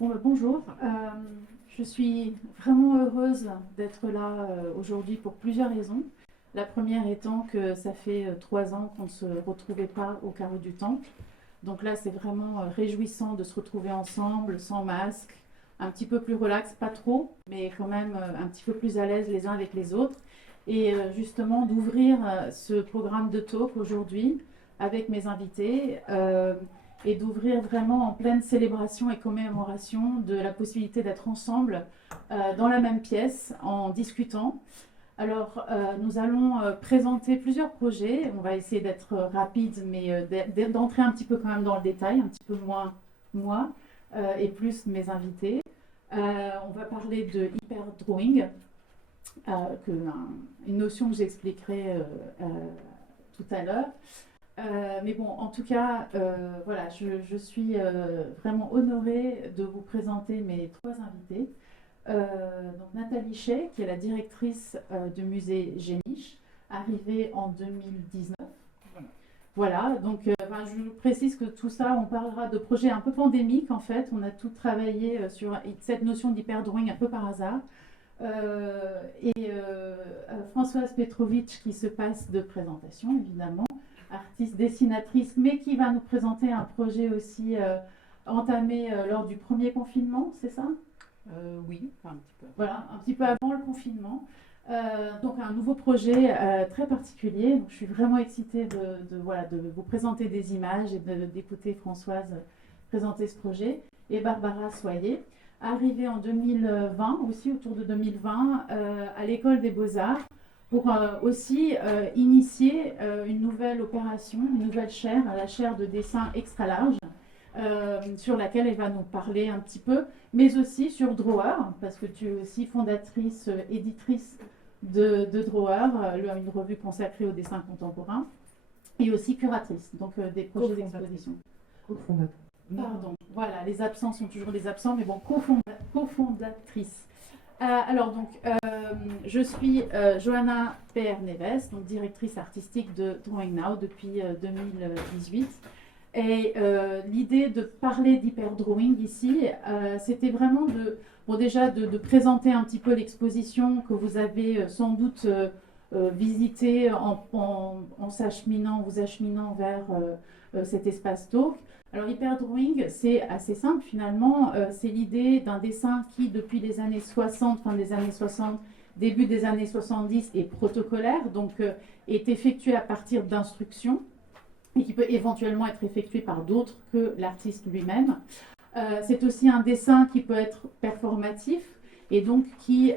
Bonjour, je suis vraiment heureuse d'être là aujourd'hui pour plusieurs raisons. La première étant que ça fait 3 ans qu'on ne se retrouvait pas au Carreau du Temple. Donc là, c'est vraiment réjouissant de se retrouver ensemble, sans masque, un petit peu plus relax, pas trop, mais quand même un petit peu plus à l'aise les uns avec les autres. Et justement, d'ouvrir ce programme de talk aujourd'hui avec mes invités. Et d'ouvrir vraiment en pleine célébration et commémoration de la possibilité d'être ensemble dans la même pièce en discutant. Alors, nous allons présenter plusieurs projets. On va essayer d'être rapide, mais d'entrer un petit peu quand même dans le détail, un petit peu moins moi et plus mes invités. On va parler de hyperdrawing, une notion que j'expliquerai tout à l'heure. Mais bon, en tout cas, voilà, je suis vraiment honorée de vous présenter mes 3 invités. Donc Nathalie Shea, qui est la directrice du musée Géniche, arrivée en 2019. Voilà, donc je précise que tout ça, on parlera de projets un peu pandémiques en fait. On a tout travaillé sur cette notion d'hyperdrawing un peu par hasard. Françoise Petrovic qui se passe de présentation évidemment, artiste dessinatrice, mais qui va nous présenter un projet aussi entamé lors du premier confinement, c'est ça? Oui, enfin, un petit peu. Voilà, un petit peu avant le confinement. Donc un nouveau projet très particulier. Donc, je suis vraiment excitée de vous présenter des images et d'écouter Françoise présenter ce projet. Et Barbara Soyer, arrivée en 2020, aussi autour de 2020, à l'École des Beaux-Arts, pour aussi initier une nouvelle opération, une nouvelle chaire, la chaire de dessin extra large, sur laquelle elle va nous parler un petit peu, mais aussi sur Drawer, parce que tu es aussi fondatrice, éditrice de Drawer, une revue consacrée au dessin contemporain, et aussi curatrice, donc des projets d'exposition. Cofondatrice. Pardon, voilà, les absents sont toujours les absents, mais bon, cofondatrice. Alors donc, je suis Johanna PR-Neves, donc directrice artistique de Drawing Now depuis 2018. Et l'idée de parler d'hyperdrawing ici, c'était vraiment déjà de présenter un petit peu l'exposition que vous avez sans doute visitée en s'acheminant, vous acheminant vers cet espace talk. Alors hyperdrawing, c'est assez simple finalement, c'est l'idée d'un dessin qui depuis les années 60, fin des années 60, début des années 70 est protocolaire, donc est effectué à partir d'instructions et qui peut éventuellement être effectué par d'autres que l'artiste lui-même. C'est aussi un dessin qui peut être performatif et donc qui,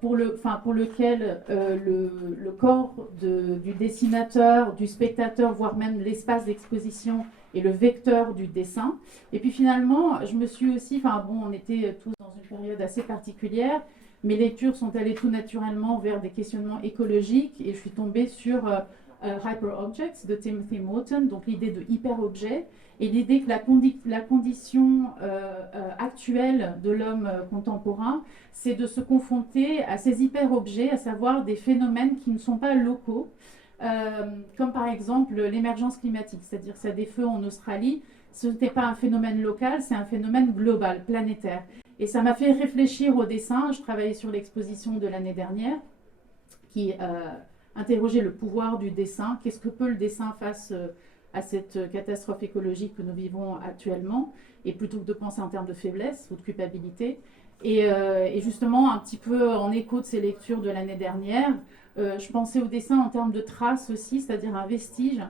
pour lequel le corps du dessinateur, du spectateur, voire même l'espace d'exposition est le vecteur du dessin. Et puis finalement, je me suis aussi, on était tous dans une période assez particulière, mes lectures sont allées tout naturellement vers des questionnements écologiques et je suis tombée sur Hyper Objects de Timothy Morton, donc l'idée de hyper-objet et l'idée que la condition actuelle de l'homme contemporain, c'est de se confronter à ces hyper-objets, à savoir des phénomènes qui ne sont pas locaux, comme par exemple l'émergence climatique, c'est-à-dire que ça des feux en Australie, ce n'était pas un phénomène local, c'est un phénomène global, planétaire. Et ça m'a fait réfléchir au dessin. Je travaillais sur l'exposition de l'année dernière qui interrogeait le pouvoir du dessin. Qu'est-ce que peut le dessin face à cette catastrophe écologique que nous vivons actuellement, et plutôt que de penser en termes de faiblesse ou de culpabilité. Et justement, un petit peu en écho de ces lectures de l'année dernière, je pensais au dessin en termes de traces aussi, c'est-à-dire un vestige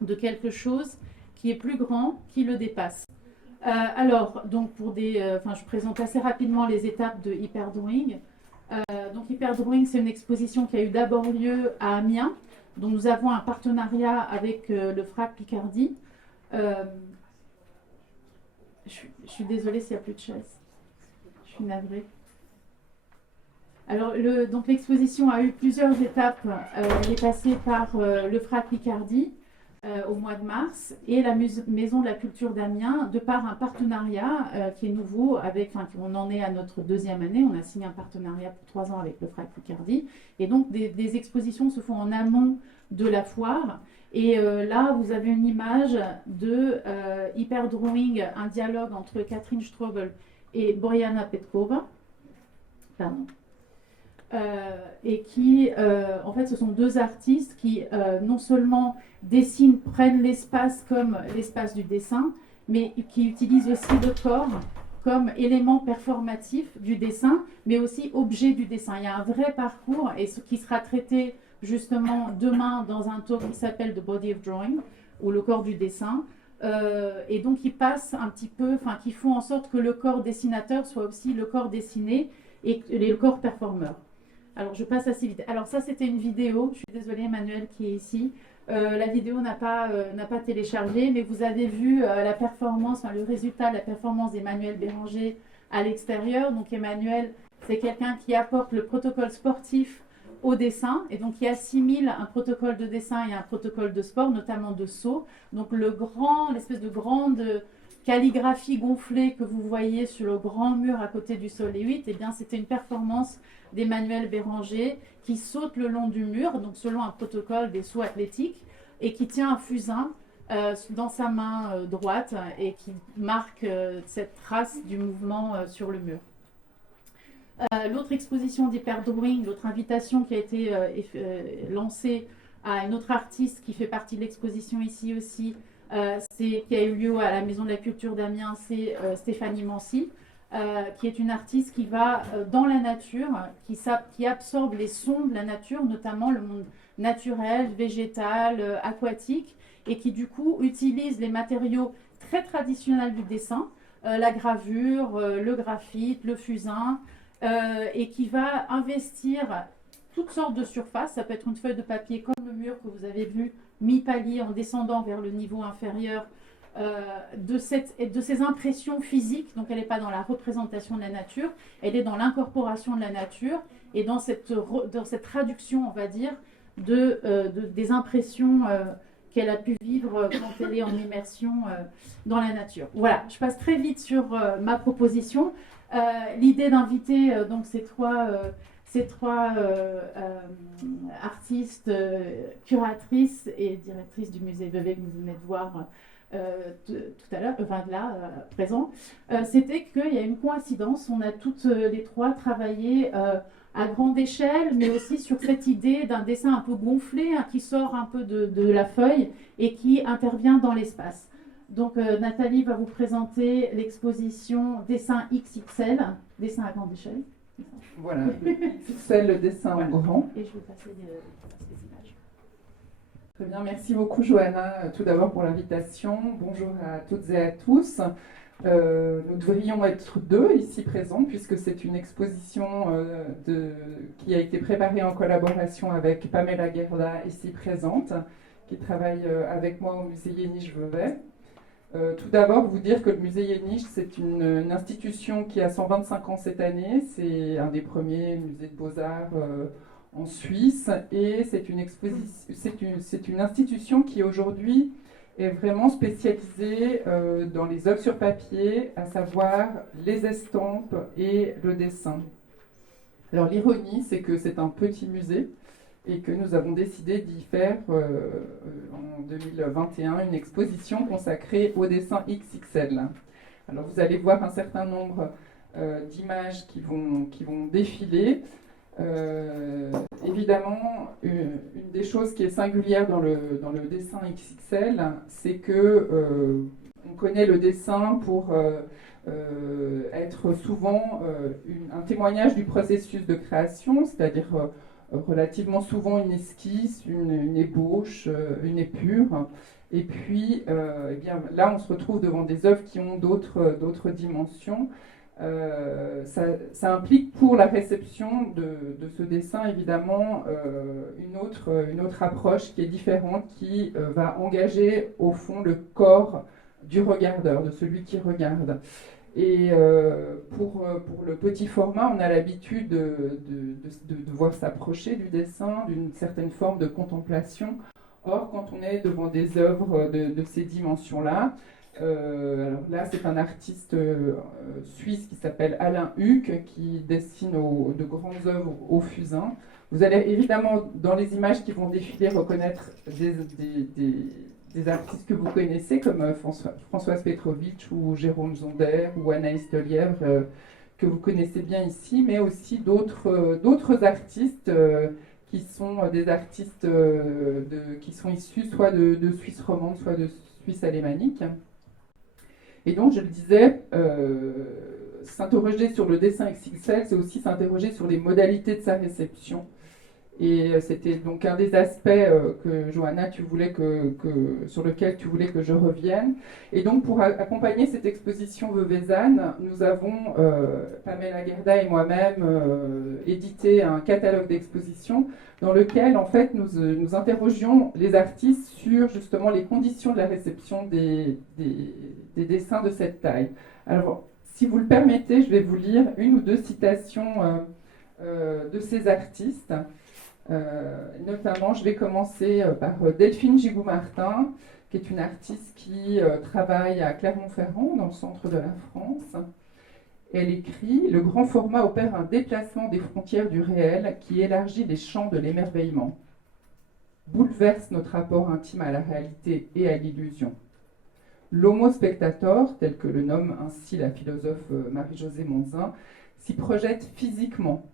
de quelque chose qui est plus grand, qui le dépasse. Alors, donc je présente assez rapidement les étapes de Hyperdrawing. Donc Hyperdrawing, c'est une exposition qui a eu d'abord lieu à Amiens, dont nous avons un partenariat avec le FRAC Picardie. Je suis désolée s'il n'y a plus de chaises. Je suis navrée. Alors, donc l'exposition a eu plusieurs étapes. Elle est passée par le FRAC Picardie, au mois de mars, et la Maison de la Culture d'Amiens, de par un partenariat qui est nouveau, on en est à notre 2e année, on a signé un partenariat pour 3 ans avec le FRAC Picardie, et donc des expositions se font en amont de la foire, et là vous avez une image de Hyperdrawing, un dialogue entre Catherine Strobel et Boriana Petkova, pardon. Et qui, en fait, ce sont 2 artistes qui non seulement dessinent, prennent l'espace comme l'espace du dessin, mais qui utilisent aussi le corps comme élément performatif du dessin, mais aussi objet du dessin. Il y a un vrai parcours, et ce qui sera traité justement demain dans un talk qui s'appelle The Body of Drawing, ou le corps du dessin. Et donc, ils passent un petit peu, qui font en sorte que le corps dessinateur soit aussi le corps dessiné et le corps performeur. Alors, je passe assez vite. Alors, ça, c'était une vidéo. Je suis désolée, Emmanuel, qui est ici. La vidéo n'a pas téléchargé, mais vous avez vu la performance, le résultat de la performance d'Emmanuel Béranger à l'extérieur. Donc, Emmanuel, c'est quelqu'un qui apporte le protocole sportif au dessin, et donc qui assimile un protocole de dessin et un protocole de sport, notamment de saut. Donc, l'espèce de grande calligraphie gonflée que vous voyez sur le grand mur à côté du Soleil 8, eh bien, c'était une performance d'Emmanuel Béranger qui saute le long du mur, donc selon un protocole des sauts athlétiques, et qui tient un fusain dans sa main droite et qui marque cette trace du mouvement sur le mur. L'autre exposition d'Hyperdrawing, l'autre invitation qui a été lancée à une autre artiste qui fait partie de l'exposition ici aussi, qui a eu lieu à la Maison de la Culture d'Amiens, c'est Stéphanie Mancy, qui est une artiste qui va dans la nature, qui absorbe les sons de la nature, notamment le monde naturel, végétal, aquatique, et qui du coup utilise les matériaux très traditionnels du dessin, la gravure, le graphite, le fusain, et qui va investir toutes sortes de surfaces. Ça peut être une feuille de papier comme le mur que vous avez vu, mi-palier en descendant vers le niveau inférieur, de ces impressions physiques. Donc elle n'est pas dans la représentation de la nature, elle est dans l'incorporation de la nature et dans cette traduction, on va dire, des impressions qu'elle a pu vivre quand elle est en immersion dans la nature. Voilà, je passe très vite sur ma proposition. L'idée d'inviter donc ces trois artistes, curatrices et directrices du musée Vevey que vous venez de voir tout à l'heure, présent, c'était qu'il y a une coïncidence. On a toutes les 3 travaillé à grande échelle, mais aussi sur cette idée d'un dessin un peu gonflé, qui sort un peu de la feuille et qui intervient dans l'espace. Donc Nathalie va vous présenter l'exposition Dessin XXL, dessin à grande échelle. Voilà, XXL, le dessin en grand. Et je vais passer les images. Très bien, merci beaucoup Johanna, tout d'abord pour l'invitation. Bonjour à toutes et à tous. Nous devrions être 2 ici présents puisque c'est une exposition qui a été préparée en collaboration avec Pamela Gerda, ici présente, qui travaille avec moi au musée Yéniche-Vevey. Tout d'abord, vous dire que le musée Yéniche, c'est une institution qui a 125 ans cette année. C'est un des premiers musées de beaux-arts en Suisse. Et c'est une institution qui aujourd'hui est vraiment spécialisée dans les œuvres sur papier, à savoir les estampes et le dessin. Alors l'ironie, c'est que c'est un petit musée et que nous avons décidé d'y faire en 2021 une exposition consacrée au dessin XXL. Alors vous allez voir un certain nombre d'images qui vont défiler. Évidemment, une des choses qui est singulière dans le dessin XXL, c'est que on connaît le dessin pour être souvent un témoignage du processus de création, c'est-à-dire relativement souvent une esquisse, une ébauche, une épure. Et puis, eh bien, là, on se retrouve devant des œuvres qui ont d'autres dimensions. Ça implique pour la réception de ce dessin, évidemment, une autre approche qui est différente, qui va engager, au fond, le corps du regardeur, de celui qui regarde. Et pour le petit format, on a l'habitude de voir s'approcher du dessin, d'une certaine forme de contemplation. Or, quand on est devant des œuvres de ces dimensions-là, alors là, c'est un artiste suisse qui s'appelle Alain Huck, qui dessine de grandes œuvres au fusain. Vous allez évidemment, dans les images qui vont défiler, reconnaître des artistes que vous connaissez, comme Françoise Petrovitch ou Jérôme Zonder ou Anaïs Delièvre, que vous connaissez bien ici, mais aussi d'autres artistes qui sont des artistes qui sont issus soit de Suisse romande, soit de Suisse alémanique. Et donc, je le disais, s'interroger sur le dessin XXL, c'est aussi s'interroger sur les modalités de sa réception. Et c'était donc un des aspects que, Johanna, sur lequel tu voulais que je revienne. Et donc, pour accompagner cette exposition Veuvezanne, nous avons, Pamela Gerda et moi-même, édité un catalogue d'expositions dans lequel, en fait, nous interrogions les artistes sur, justement, les conditions de la réception des dessins de cette taille. Alors, si vous le permettez, je vais vous lire une ou deux citations de ces artistes. Notamment, je vais commencer par Delphine Gigou-Martin, qui est une artiste qui travaille à Clermont-Ferrand, dans le centre de la France. Elle écrit « Le grand format opère un déplacement des frontières du réel qui élargit les champs de l'émerveillement, bouleverse notre rapport intime à la réalité et à l'illusion. L'homo spectator, tel que le nomme ainsi la philosophe Marie-Josée Monzin, s'y projette physiquement.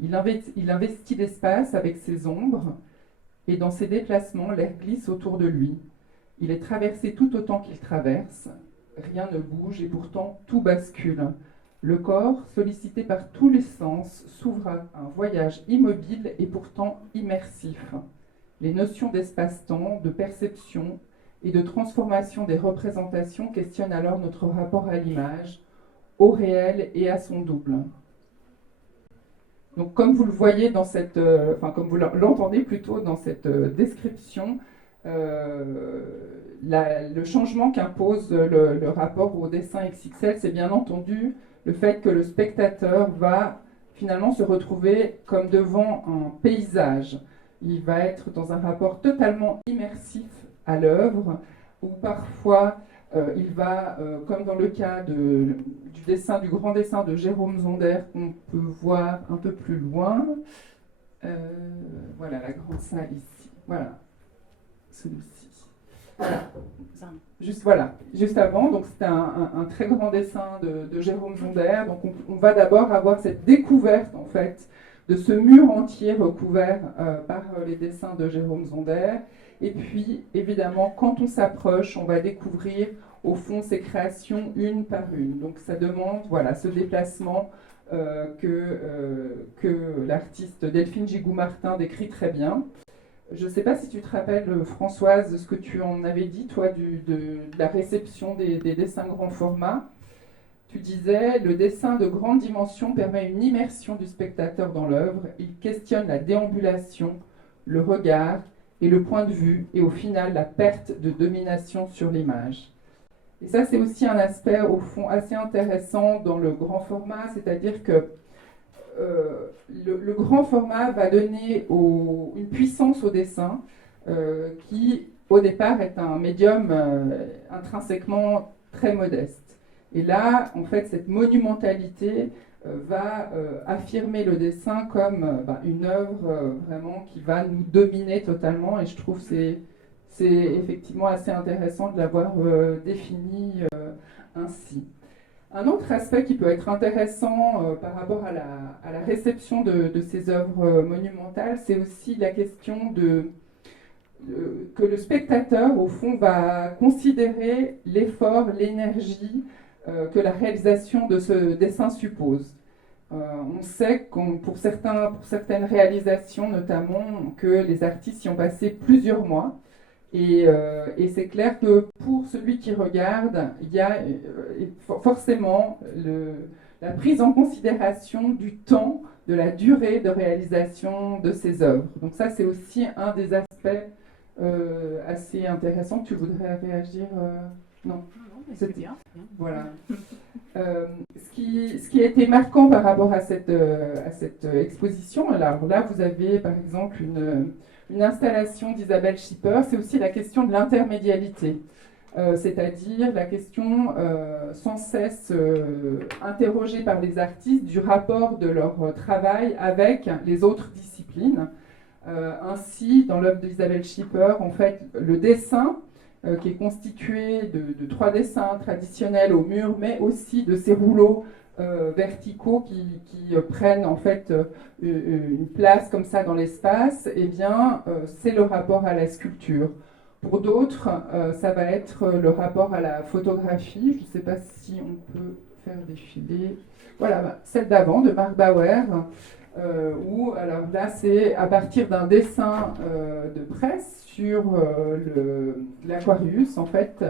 Il investit l'espace avec ses ombres, et dans ses déplacements, l'air glisse autour de lui. Il est traversé tout autant qu'il traverse. Rien ne bouge, et pourtant tout bascule. Le corps, sollicité par tous les sens, s'ouvre à un voyage immobile et pourtant immersif. Les notions d'espace-temps, de perception et de transformation des représentations questionnent alors notre rapport à l'image, au réel et à son double. » Donc, comme vous le voyez dans comme vous l'entendez plutôt dans cette description, le changement qu'impose le rapport au dessin XXL, c'est bien entendu le fait que le spectateur va finalement se retrouver comme devant un paysage. Il va être dans un rapport totalement immersif à l'œuvre, où parfois il va, comme dans le cas du grand dessin de Jérôme Zonder, qu'on peut voir un peu plus loin. Voilà la grande salle ici. Voilà, celui-ci. Voilà. Juste avant, donc c'était un très grand dessin de Jérôme Zonder. Donc on va d'abord avoir cette découverte en fait de ce mur entier recouvert par les dessins de Jérôme Zonder. Et puis, évidemment, quand on s'approche, on va découvrir, au fond, ces créations une par une. Donc, ça demande, voilà, ce déplacement que l'artiste Delphine Gigou-Martin décrit très bien. Je ne sais pas si tu te rappelles, Françoise, de ce que tu en avais dit, toi, de la réception des dessins grand format. Tu disais, le dessin de grande dimension permet une immersion du spectateur dans l'œuvre. Il questionne la déambulation, le regard et le point de vue, et au final, la perte de domination sur l'image. Et ça, c'est aussi un aspect, au fond, assez intéressant dans le grand format, c'est-à-dire que le grand format va donner une puissance au dessin qui, au départ, est un médium intrinsèquement très modeste. Et là, en fait, cette monumentalité va affirmer le dessin comme une œuvre vraiment qui va nous dominer totalement. Et je trouve que c'est effectivement assez intéressant de l'avoir défini ainsi. Un autre aspect qui peut être intéressant par rapport à la réception de ces œuvres monumentales, c'est aussi la question que le spectateur, au fond, va considérer l'effort, l'énergie que la réalisation de ce dessin suppose. On sait pour certaines réalisations, notamment, que les artistes y ont passé plusieurs mois. Et c'est clair que pour celui qui regarde, il y a forcément la prise en considération du temps, de la durée de réalisation de ces œuvres. Donc ça, c'est aussi un des aspects assez intéressants. Tu voudrais réagir Non. C'est bien. Voilà. Ce qui a été marquant par rapport à cette exposition, alors là, vous avez par exemple une installation d'Isabelle Schipper, c'est aussi la question de l'intermédialité. C'est-à-dire la question sans cesse interrogée par les artistes du rapport de leur travail avec les autres disciplines. Ainsi, dans l'œuvre d'Isabelle Schipper, en fait, le dessin, qui est constitué de 3 dessins traditionnels au mur, mais aussi de ces rouleaux verticaux qui prennent en fait une place comme ça dans l'espace, eh bien, c'est le rapport à la sculpture. Pour d'autres, ça va être le rapport à la photographie. Je ne sais pas si on peut faire défiler. Voilà, celle d'avant, de Marc Bauer, où, alors là, c'est à partir d'un dessin de presse sur l'Aquarius, en fait,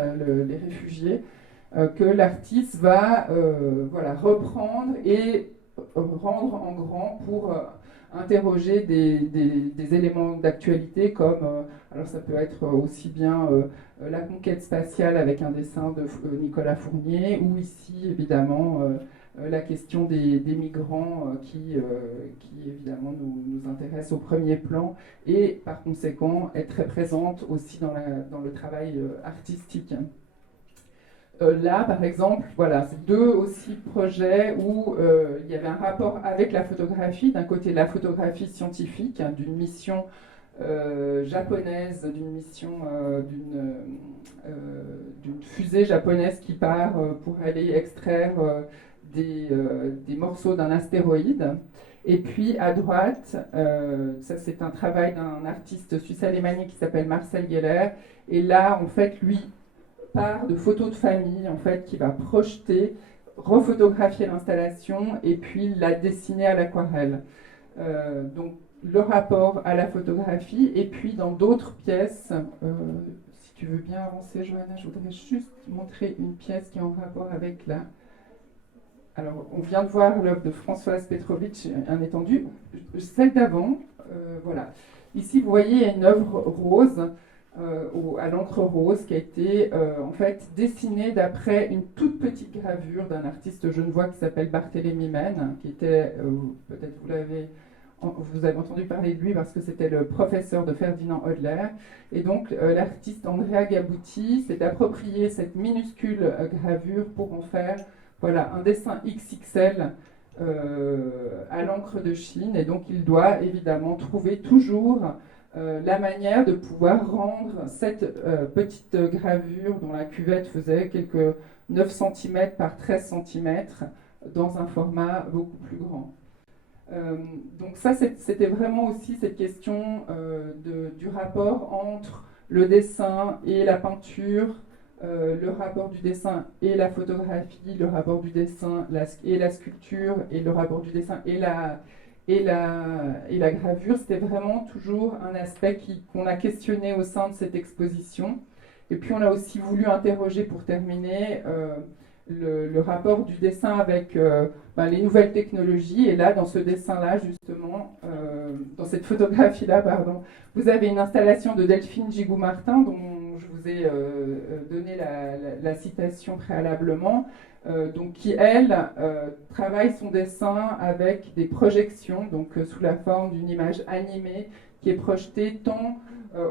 les réfugiés, que l'artiste va voilà, reprendre et rendre en grand pour interroger des éléments d'actualité comme, alors ça peut être aussi bien la conquête spatiale avec un dessin de Nicolas Fournier, ou ici évidemment la question des migrants qui évidemment nous intéresse au premier plan et par conséquent est très présente aussi dans le travail artistique. Là, par exemple, voilà, c'est 2 aussi projets où il y avait un rapport avec la photographie. D'un côté, la photographie scientifique, hein, d'une mission japonaise, d'une fusée japonaise qui part pour aller extraire des morceaux d'un astéroïde. Et puis à droite, ça c'est un travail d'un artiste suisse-alémanier qui s'appelle Marcel Geller. Et là, en fait, lui part de photos de famille, en fait, qui va projeter, refotographier l'installation et puis la dessiner à l'aquarelle. Donc le rapport à la photographie, et puis dans d'autres pièces, si tu veux bien avancer Johanna, je voudrais juste montrer une pièce qui est en rapport avec la... Alors on vient de voir l'œuvre de Françoise Petrovitch, un étendu, celle d'avant, voilà. Ici vous voyez une œuvre rose, à l'encre rose, qui a été en fait dessinée d'après une toute petite gravure d'un artiste genevois qui s'appelle Barthélemy Mène, qui était, peut-être vous avez entendu parler de lui parce que c'était le professeur de Ferdinand Hodler. Et donc l'artiste Andrea Gabouty s'est approprié cette minuscule gravure pour en faire voilà, un dessin XXL à l'encre de Chine. Et donc il doit évidemment trouver toujours la manière de pouvoir rendre cette petite gravure dont la cuvette faisait quelques 9 cm par 13 cm dans un format beaucoup plus grand. Donc ça, c'était vraiment aussi cette question du rapport entre le dessin et la peinture, le rapport du dessin et la photographie, le rapport du dessin et la sculpture, et le rapport du dessin et la gravure. C'était vraiment toujours un aspect qu'on a questionné au sein de cette exposition. Et puis on a aussi voulu interroger, pour terminer, le rapport du dessin avec les nouvelles technologies. Et là, dans ce dessin-là, justement, dans cette photographie-là, pardon, vous avez une installation de Delphine Gigou-Martin, dont je vous ai donné la citation préalablement, donc qui, elle, travaille son dessin avec des projections, donc sous la forme d'une image animée qui est projetée tant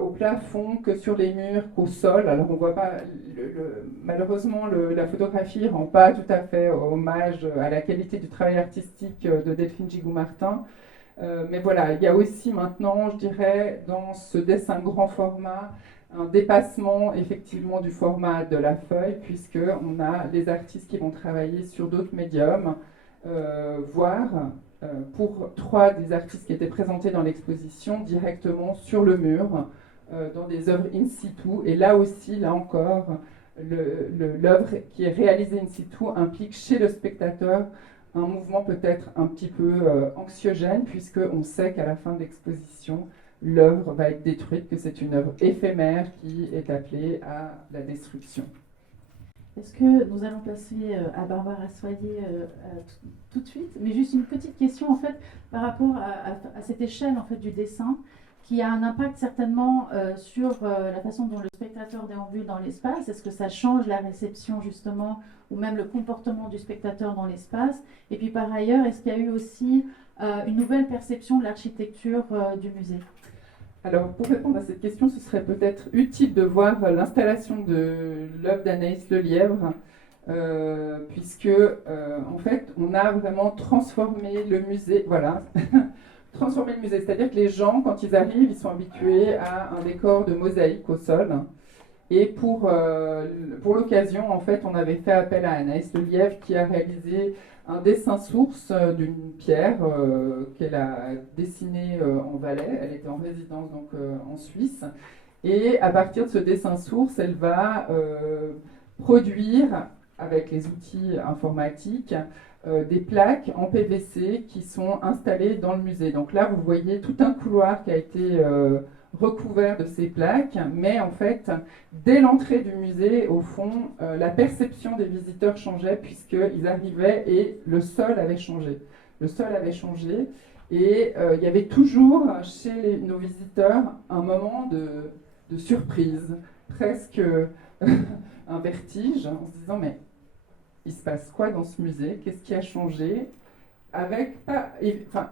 au plafond que sur les murs qu'au sol. Alors on voit pas, malheureusement la photographie ne rend pas tout à fait hommage à la qualité du travail artistique de Delphine Gigou-Martin. Mais voilà, il y a aussi maintenant, je dirais, dans ce dessin grand format, un dépassement effectivement du format de la feuille, puisqu'on a les artistes qui vont travailler sur d'autres médiums, voire pour 3 des artistes qui étaient présentés dans l'exposition, directement sur le mur, dans des œuvres in situ. Et là aussi, là encore, l'œuvre qui est réalisée in situ implique chez le spectateur un mouvement peut-être un petit peu anxiogène, puisqu'on sait qu'à la fin de l'exposition, l'œuvre va être détruite, que c'est une œuvre éphémère qui est appelée à la destruction. Est-ce que nous allons passer à Barbara Soyer tout de suite? Mais juste une petite question, en fait, par rapport à cette échelle en fait, du dessin, qui a un impact certainement sur la façon dont le spectateur déambule dans l'espace. Est-ce que ça change la réception, justement, ou même le comportement du spectateur dans l'espace? Et puis, par ailleurs, est-ce qu'il y a eu aussi une nouvelle perception de l'architecture du musée? Alors, pour répondre à cette question, ce serait peut-être utile de voir l'installation de l'œuvre d'Anaïs Lelièvre, puisque, en fait, on a vraiment transformé le musée, voilà, transformé le musée. C'est-à-dire que les gens, quand ils arrivent, ils sont habitués à un décor de mosaïque au sol. Et pour l'occasion, en fait, on avait fait appel à Anaïs Lelièvre qui a réalisé un dessin source d'une pierre qu'elle a dessinée en Valais. Elle était en résidence donc en Suisse. Et à partir de ce dessin source, elle va produire avec les outils informatiques des plaques en PVC qui sont installées dans le musée. Donc là, vous voyez tout un couloir qui a été recouvert de ces plaques, mais en fait, dès l'entrée du musée, au fond, la perception des visiteurs changeait puisqu'ils arrivaient et le sol avait changé. Le sol avait changé et il y avait toujours chez nos visiteurs un moment de surprise, presque un vertige, en se disant mais il se passe quoi dans ce musée? Qu'est-ce qui a changé? Avec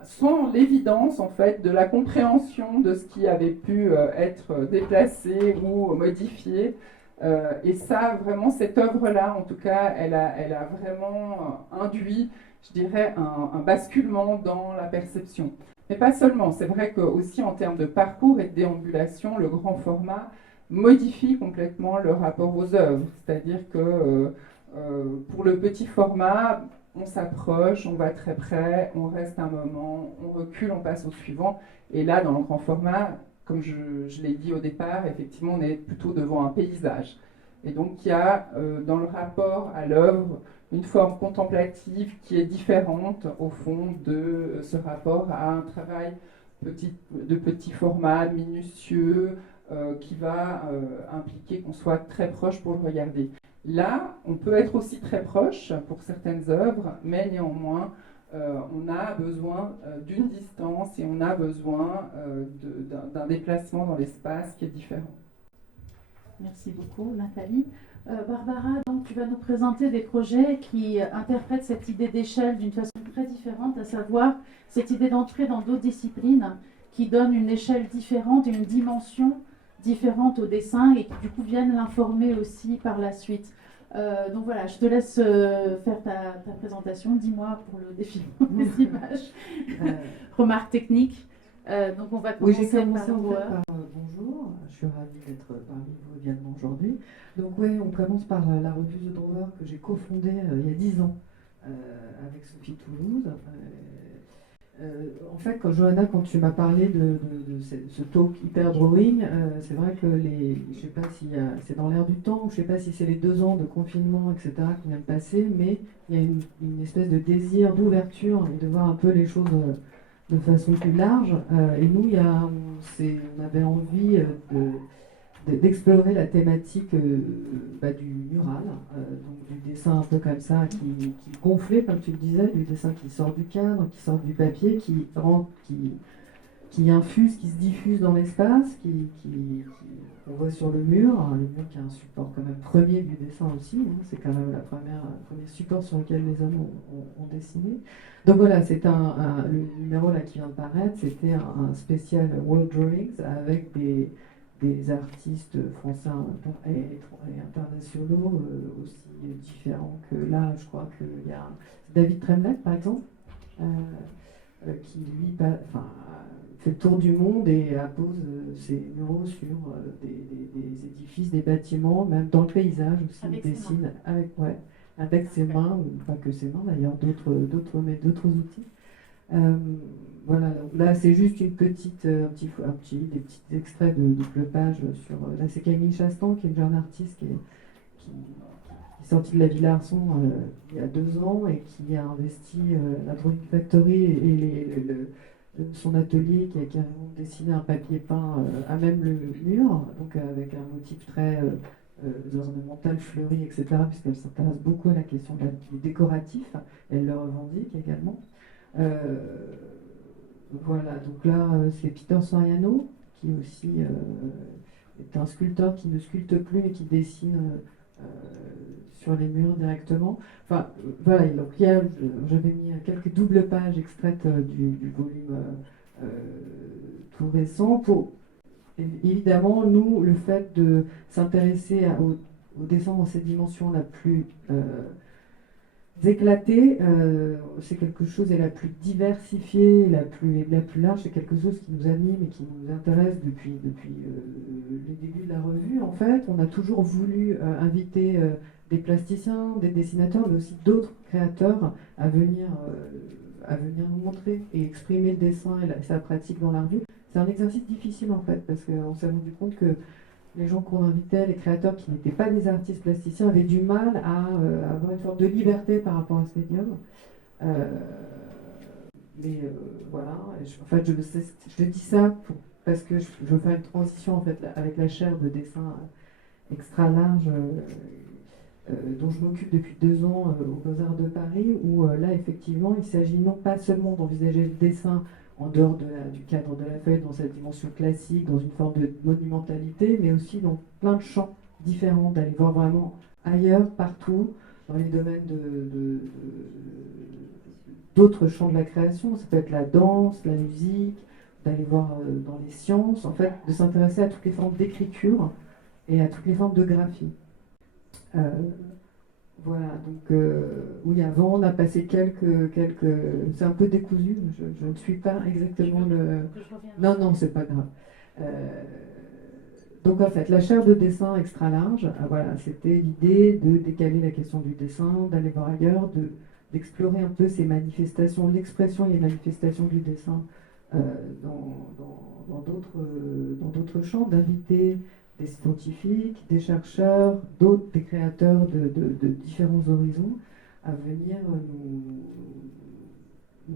sans l'évidence en fait de la compréhension de ce qui avait pu être déplacé ou modifié. Et ça, vraiment, cette œuvre-là, en tout cas, elle a vraiment induit, je dirais, un basculement dans la perception. Mais pas seulement, c'est vrai que aussi en termes de parcours et de déambulation, le grand format modifie complètement le rapport aux œuvres. C'est-à-dire que pour le petit format, on s'approche, on va très près, on reste un moment, on recule, on passe au suivant. Et là, dans le grand format, comme je l'ai dit au départ, effectivement, on est plutôt devant un paysage. Et donc, il y a dans le rapport à l'œuvre une forme contemplative qui est différente, au fond, de ce rapport à un travail de petit format, minutieux, qui va impliquer qu'on soit très proche pour le regarder. Là, on peut être aussi très proche pour certaines œuvres, mais néanmoins, on a besoin d'une distance et on a besoin d'un déplacement dans l'espace qui est différent. Merci beaucoup, Nathalie. Barbara, donc, tu vas nous présenter des projets qui interprètent cette idée d'échelle d'une façon très différente, à savoir cette idée d'entrer dans d'autres disciplines qui donnent une échelle différente et une dimension différentes au dessin et qui du coup viennent l'informer aussi par la suite. Donc voilà, je te laisse faire ta présentation. Dis-moi pour le défilement des images. Remarque technique. Donc on va commencer j'ai commencé par en fait par bonjour. Je suis ravie d'être parmi vous également aujourd'hui. Donc ouais, on commence par la revue The Drawer que j'ai cofondée il y a 10 ans avec Sophie Toulouse. En fait, Johanna, quand tu m'as parlé de ce talk hyper drawing, c'est vrai que je sais pas si c'est dans l'air du temps, ou je sais pas si c'est les 2 ans de confinement, etc., qu'on vient de passer, mais il y a une espèce de désir d'ouverture et de voir un peu les choses de façon plus large. Et nous, on avait envie d'explorer la thématique du mural, donc du dessin un peu comme ça, qui gonflait, comme tu le disais, du dessin qui sort du cadre, qui sort du papier, qui infuse, qui se diffuse dans l'espace, qu'on voit sur le mur qui est un support quand même premier du dessin aussi, hein, c'est quand même le premier support sur lequel les hommes ont dessiné. Donc voilà, c'est le numéro là qui vient de paraître, c'était un spécial World Drawings avec des artistes français et internationaux aussi différents que là, je crois qu'il y a David Tremblay, par exemple, qui lui fait le tour du monde et appose ses muraux sur des édifices, des bâtiments, même dans le paysage aussi, il dessine avec ses mains, ou pas que ses mains d'ailleurs, d'autres outils. Voilà, donc là c'est juste des petits extraits de pages sur. Là c'est Camille Chastan, qui est une jeune artiste qui est sortie de la Villa Arson il y a 2 ans et qui a investi la Drawing Factory et son atelier, qui a carrément dessiné un papier peint à même le mur, donc avec un motif très ornemental, fleuri, etc., puisqu'elle s'intéresse beaucoup à la question du décoratif, elle le revendique également. Voilà, donc là, c'est Peter Soriano, qui aussi est un sculpteur qui ne sculpte plus, mais qui dessine sur les murs directement. Enfin, voilà, donc j'avais mis quelques doubles pages extraites du volume tout récent pour évidemment, nous, le fait de s'intéresser au dessin dans cette dimension la plus éclatée, c'est quelque chose, et la plus diversifiée, la plus large, c'est quelque chose qui nous anime et qui nous intéresse depuis les débuts de la revue. En fait, on a toujours voulu inviter des plasticiens, des dessinateurs, mais aussi d'autres créateurs à venir nous montrer et exprimer le dessin et sa pratique dans la revue. C'est un exercice difficile en fait, parce qu'on s'est rendu compte que les gens qu'on invitait, les créateurs qui n'étaient pas des artistes plasticiens, avaient du mal à avoir une forme de liberté par rapport à ce médium. Euh, voilà, en fait, je dis ça parce que je veux faire une transition en fait, avec la chaire de dessin extra large dont je m'occupe depuis 2 ans aux Beaux-Arts de Paris, où là, effectivement, il s'agit non pas seulement d'envisager le dessin en dehors du cadre de la feuille, dans cette dimension classique, dans une forme de monumentalité, mais aussi dans plein de champs différents, d'aller voir vraiment ailleurs, partout, dans les domaines d'autres champs de la création. Ça peut être la danse, la musique, d'aller voir dans les sciences, en fait, de s'intéresser à toutes les formes d'écriture et à toutes les formes de graphie. Voilà, donc oui, avant on a passé quelques... C'est un peu décousu, je ne suis pas exactement le... Non, non, c'est pas grave. Donc en fait, la chaire de dessin extra large, voilà, c'était l'idée de décaler la question du dessin, d'aller voir ailleurs, d'explorer un peu ces manifestations, l'expression et les manifestations du dessin dans d'autres champs, d'inviter des scientifiques, des chercheurs, des créateurs de différents horizons à venir nous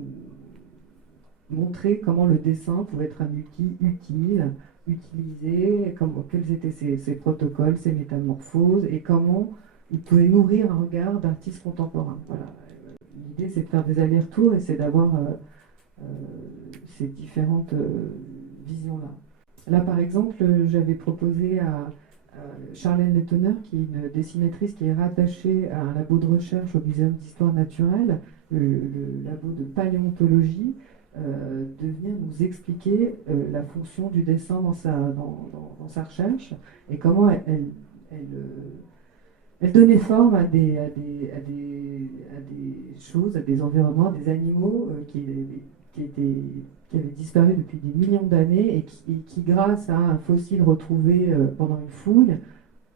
montrer comment le dessin pouvait être un outil utile, utilisé, quels étaient ses protocoles, ses métamorphoses, et comment il pouvait nourrir un regard d'artistes contemporains. Voilà. L'idée, c'est de faire des allers-retours et c'est d'avoir ces différentes visions-là. Là, par exemple, j'avais proposé à Charlène Lettonner, qui est une dessinatrice qui est rattachée à un labo de recherche au Muséum d'histoire naturelle, le labo de paléontologie, de venir nous expliquer la fonction du dessin dans sa recherche et comment elle donnait forme à des choses, à des environnements, à des animaux qui avaient disparu depuis des millions d'années et qui, grâce à un fossile retrouvé pendant une fouille,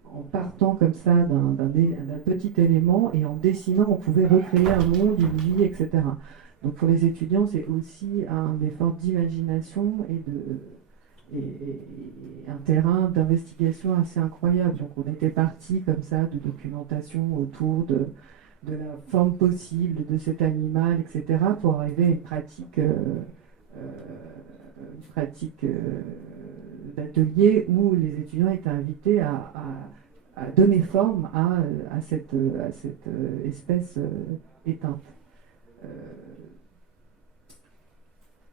en partant comme ça d'un petit élément et en dessinant, on pouvait recréer un monde, une vie, etc. Donc pour les étudiants, c'est aussi un effort d'imagination et un terrain d'investigation assez incroyable. Donc on était parti comme ça de documentation autour de la forme possible de cet animal, etc., pour arriver à une pratique d'atelier où les étudiants étaient invités à donner forme à cette espèce éteinte.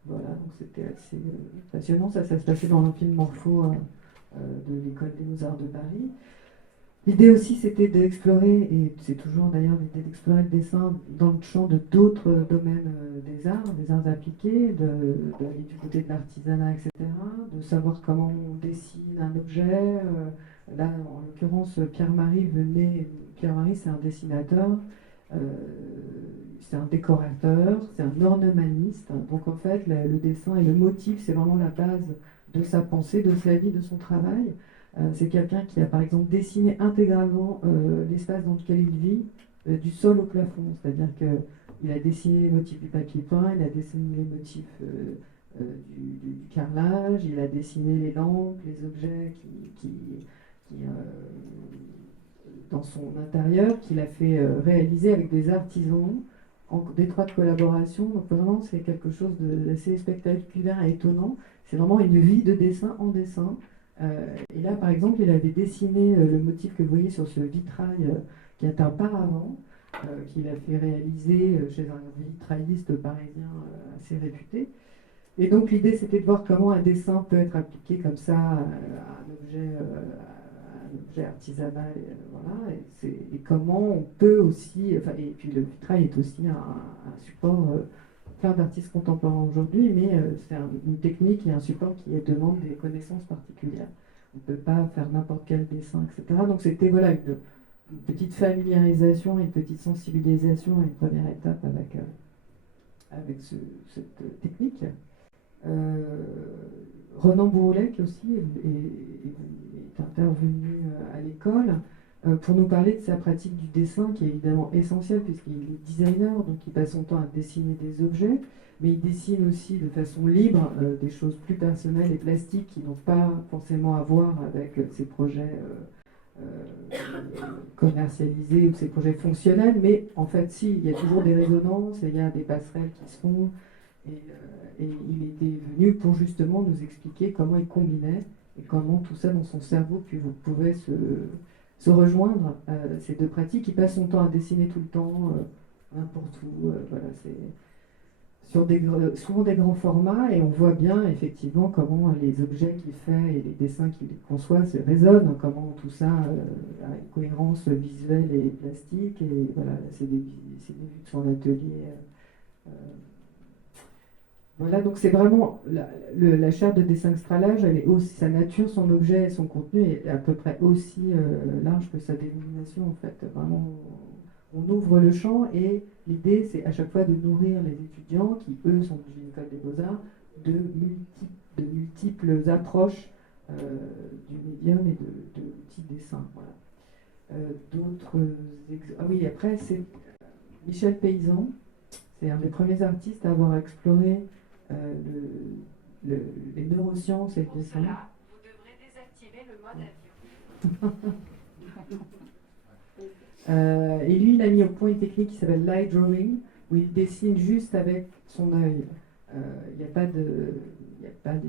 Voilà, donc c'était assez passionnant. Ça se passait dans l'Amphibe Morpho de l'École des Beaux-Arts de Paris. L'idée aussi, c'était d'explorer, et c'est toujours d'ailleurs l'idée d'explorer le dessin dans le champ de d'autres domaines des arts appliqués, d'aller du côté de l'artisanat, etc., de savoir comment on dessine un objet. Là, en l'occurrence, Pierre-Marie venait. Pierre-Marie, c'est un dessinateur, c'est un décorateur, c'est un ornemaniste. Donc en fait, le dessin et le motif, c'est vraiment la base de sa pensée, de sa vie, de son travail. C'est quelqu'un qui a par exemple dessiné intégralement l'espace dans lequel il vit, du sol au plafond. C'est-à-dire qu'il a dessiné les motifs du papier peint, il a dessiné les motifs du carrelage, il a dessiné les lampes, les objets dans son intérieur, qu'il a fait réaliser avec des artisans en d'étroite collaboration. Donc vraiment, c'est quelque chose d'assez spectaculaire et étonnant. C'est vraiment une vie de dessin en dessin. Et là, par exemple, il avait dessiné le motif que vous voyez sur ce vitrail qui est un paravent, qu'il a fait réaliser chez un vitrailliste parisien assez réputé. Et donc l'idée, c'était de voir comment un dessin peut être appliqué comme ça à un objet artisanal, voilà, et comment on peut aussi, et puis le vitrail est aussi un support plein d'artistes contemporains aujourd'hui, mais c'est une technique et un support qui demande des connaissances particulières. On ne peut pas faire n'importe quel dessin, etc. Donc c'était voilà, une petite familiarisation, une petite sensibilisation, une première étape avec cette technique. Ronan Bouroulec aussi est intervenu à l'école pour nous parler de sa pratique du dessin, qui est évidemment essentielle puisqu'il est designer, donc il passe son temps à dessiner des objets, mais il dessine aussi de façon libre des choses plus personnelles et plastiques qui n'ont pas forcément à voir avec ses projets commercialisés ou ses projets fonctionnels, mais en fait si, il y a toujours des résonances, et il y a des passerelles qui se font, et il était venu pour justement nous expliquer comment il combinait et comment tout ça dans son cerveau pouvait se rejoindre, ces deux pratiques. Il passe son temps à dessiner tout le temps, n'importe où, voilà, c'est sur souvent des grands formats, et on voit bien effectivement comment les objets qu'il fait et les dessins qu'il conçoit se résonnent, comment tout ça a une cohérence visuelle et plastique, et voilà, c'est des vues de son atelier. Voilà, donc c'est vraiment la charte de dessin extralage, elle est aussi, sa nature, son objet et son contenu est à peu près aussi large que sa dénomination en fait. Vraiment, on ouvre le champ, et l'idée c'est à chaque fois de nourrir les étudiants qui eux sont d'une école des beaux-arts de multiples approches du médium et de l'outil de dessin. Voilà. Ah oui, après c'est Michel Paysan, c'est un des premiers artistes à avoir exploré les neurosciences et le dessin. Vous devrez désactiver le mode avion. Et lui, il a mis au point une technique qui s'appelle light drawing, où il dessine juste avec son œil. Il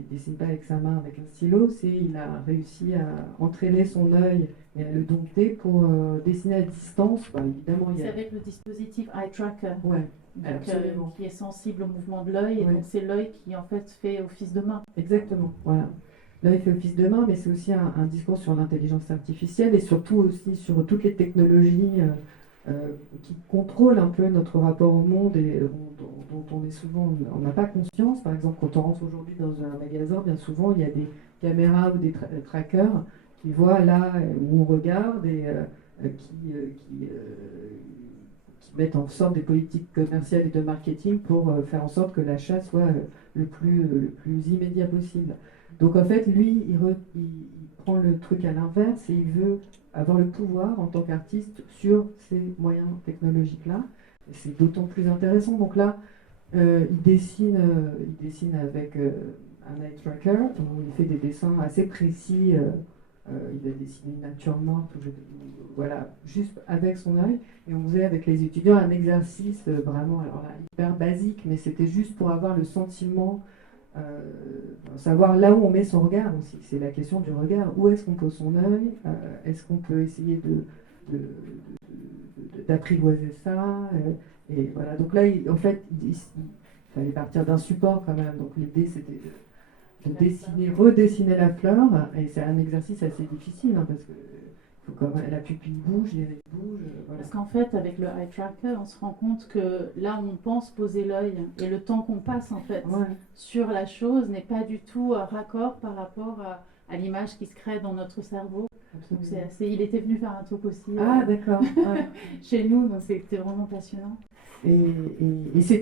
dessine pas avec sa main, avec un stylo. Il a réussi à entraîner son œil et à le dompter pour dessiner à distance. Bah, évidemment, c'est avec le dispositif Eye Tracker. Ouais. Donc, qui est sensible au mouvement de l'œil, et Ouais. donc c'est l'œil qui en fait fait office de main. Exactement, voilà. L'œil fait office de main, mais c'est aussi un discours sur l'intelligence artificielle et surtout aussi sur toutes les technologies qui contrôlent un peu notre rapport au monde et dont on est souvent, on n'a pas conscience. Par exemple, quand on rentre aujourd'hui dans un magasin, bien souvent il y a des caméras ou des trackers qui voient là où on regarde et qui mettent en sorte des politiques commerciales et de marketing pour faire en sorte que l'achat soit le plus immédiat possible. Donc en fait, lui, il prend le truc à l'inverse et il veut avoir le pouvoir en tant qu'artiste sur ces moyens technologiques-là. Et c'est d'autant plus intéressant. Donc là, il dessine avec un eye tracker, où il fait des dessins assez précis. Il a dessiné une nature morte, voilà, juste avec son œil. Et on faisait avec les étudiants un exercice vraiment, alors là, hyper basique, mais c'était juste pour avoir le sentiment, savoir là où on met son regard aussi. C'est la question du regard. Où est-ce qu'on pose son œil? Est-ce qu'on peut essayer d'apprivoiser ça? Et voilà. Donc là, en fait, il fallait partir d'un support quand même. Donc l'idée, c'était de redessiner la fleur, et c'est un exercice assez difficile parce que faut quand même, la pupille bouge, les raies bougent. Voilà. Parce qu'en fait, avec le eye tracker, on se rend compte que là où on pense poser l'œil et le temps qu'on passe en fait sur la chose n'est pas du tout raccord par rapport à l'image qui se crée dans notre cerveau. Donc il était venu faire un truc aussi d'accord. chez nous, donc c'était vraiment passionnant. Et c'est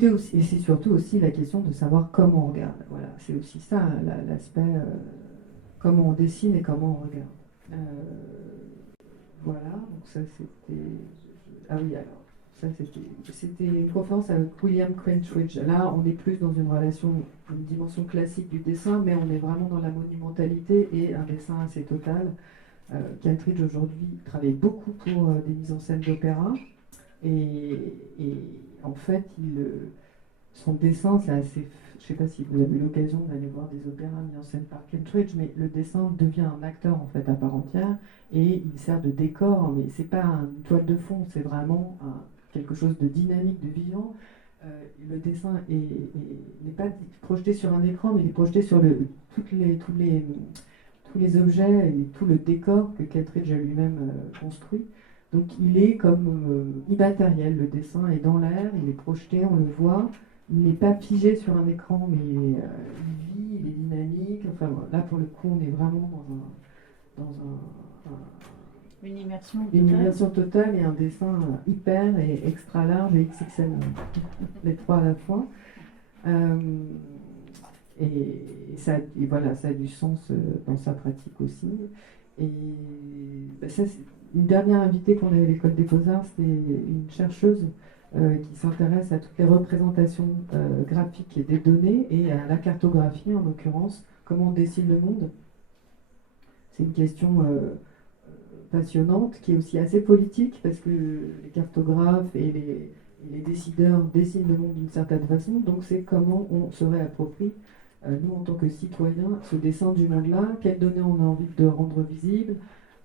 surtout aussi la question de savoir comment on regarde. Voilà, c'est aussi ça l'aspect comment on dessine et comment on regarde. Voilà, donc ça c'était. Ah oui, alors, ça c'était une conférence avec William Kentridge. Là, on est plus dans une dimension classique du dessin, mais on est vraiment dans la monumentalité et un dessin assez total. Kentridge aujourd'hui travaille beaucoup pour des mises en scène d'opéra. Et en fait, son dessin, c'est assez. Je ne sais pas si vous avez eu l'occasion d'aller voir des opéras mis en scène par Kentridge, mais le dessin devient un acteur en fait à part entière, et il sert de décor, mais c'est pas une toile de fond, c'est vraiment quelque chose de dynamique, de vivant. Le dessin n'est pas projeté sur un écran, mais il est projeté sur tous les objets et tout le décor que Kentridge a lui-même construit. Donc il est comme immatériel, le dessin est dans l'air, il est projeté, on le voit, il n'est pas figé sur un écran, mais il vit, il est dynamique. Enfin, voilà. Là, pour le coup, on est vraiment Une immersion une totale. immersion totale et un dessin hyper et extra large et XXL, les trois à la fois. Et voilà, ça a du sens dans sa pratique aussi. Et ça, c'est une dernière invitée qu'on avait à l'École des Beaux-Arts, c'était une chercheuse qui s'intéresse à toutes les représentations graphiques et des données et à la cartographie en l'occurrence, comment on dessine le monde. C'est une question passionnante qui est aussi assez politique parce que les cartographes et les décideurs dessinent le monde d'une certaine façon, donc c'est comment on se réapproprie, nous en tant que citoyens, ce dessin du monde-là, quelles données on a envie de rendre visibles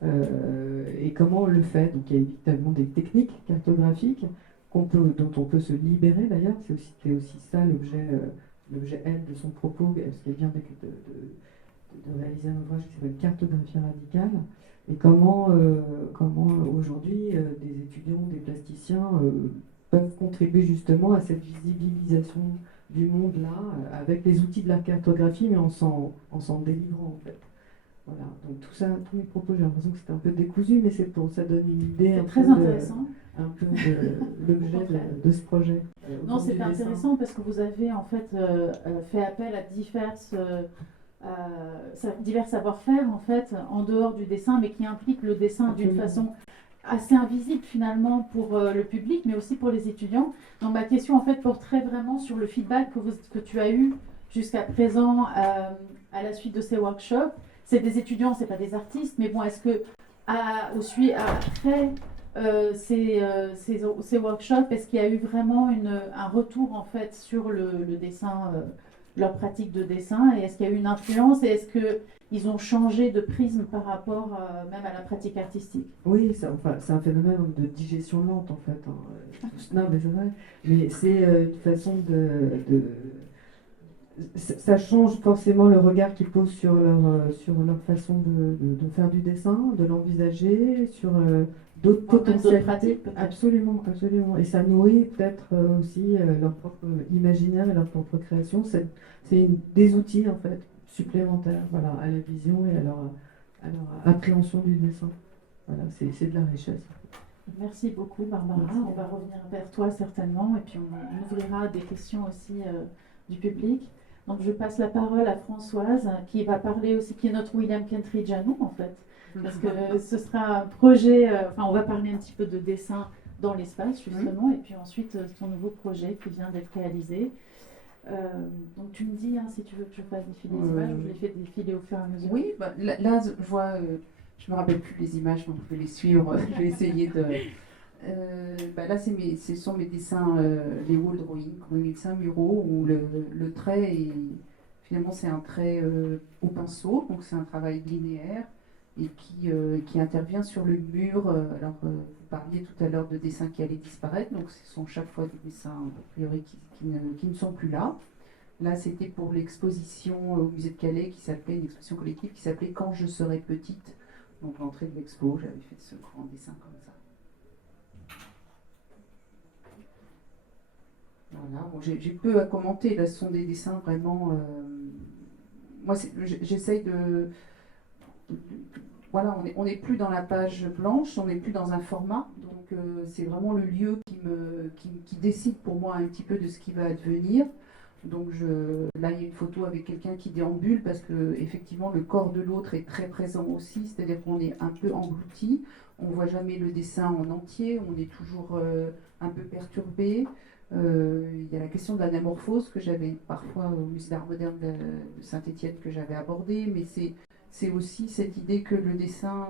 et comment on le fait. Donc il y a évidemment des techniques cartographiques dont on peut se libérer d'ailleurs, c'est aussi ça l'objet elle de son propos, parce qu'elle vient de réaliser un ouvrage qui s'appelle Cartographie radicale. Et comment aujourd'hui des étudiants, des plasticiens peuvent contribuer justement à cette visibilisation du monde là, avec les outils de la cartographie, mais en s'en délivrant en fait. Voilà, donc tout ça, tous mes propos, j'ai l'impression que c'était un peu décousu, mais ça donne une idée très intéressant. Un peu de l'objet de ce projet. Non, c'était intéressant parce que vous avez en fait fait appel à divers savoir-faire en fait en dehors du dessin, mais qui impliquent le dessin d'une façon assez invisible finalement pour le public, mais aussi pour les étudiants. Donc ma question en fait porterait vraiment sur le feedback que tu as eu jusqu'à présent à la suite de ces workshops. C'est des étudiants, c'est pas des artistes, mais bon, est-ce que après ces workshops, est-ce qu'il y a eu vraiment un retour en fait sur le dessin, leur pratique de dessin, et est-ce qu'il y a eu une influence, et est-ce qu'ils ont changé de prisme par rapport même à la pratique artistique? Oui, c'est un phénomène de digestion lente en fait. Non, mais c'est vrai. Mais c'est une façon ça change forcément le regard qu'ils posent sur leur façon de faire du dessin, de l'envisager, sur d'autres potentialités. Absolument, absolument. Et ça nourrit peut-être aussi leur propre imaginaire et leur propre création. C'est des outils en fait supplémentaires, voilà, à la vision et à leur appréhension du dessin. Voilà, c'est de la richesse. Merci beaucoup, Barbara. On va revenir vers toi certainement, et puis on ouvrira des questions aussi du public. Donc je passe la parole à Françoise, qui va parler aussi, qui est notre William Kentridge à nous en fait, parce que ce sera un projet, on va parler un petit peu de dessin dans l'espace justement, et puis ensuite ton nouveau projet qui vient d'être réalisé. Donc tu me dis si tu veux que je fasse défiler les images, ou je les fais défiler au fur et à mesure. Oui, là je vois, je me rappelle plus les images, donc je vais les suivre, je vais essayer de... là, ce sont mes dessins, les wall drawing, mes dessins muraux, où le trait, finalement, c'est un trait au pinceau, donc c'est un travail linéaire, et qui intervient sur le mur. Alors, vous parliez tout à l'heure de dessins qui allaient disparaître, donc ce sont chaque fois des dessins, a priori, qui ne sont plus là. Là, c'était pour l'exposition au musée de Calais, une exposition collective qui s'appelait « Quand je serai petite ». Donc, l'entrée de l'expo, j'avais fait ce grand dessin comme ça. Voilà, bon, j'ai peu à commenter, là ce sont des dessins vraiment... moi j'essaye voilà, on n'est plus dans la page blanche, on n'est plus dans un format, donc c'est vraiment le lieu qui décide pour moi un petit peu de ce qui va advenir. Donc là il y a une photo avec quelqu'un qui déambule, parce que effectivement le corps de l'autre est très présent aussi, c'est-à-dire qu'on est un peu englouti, on ne voit jamais le dessin en entier, on est toujours un peu perturbé. Il y a la question de l'anamorphose que j'avais parfois au musée d'art moderne de Saint-Étienne que j'avais abordé, mais c'est aussi cette idée que le dessin,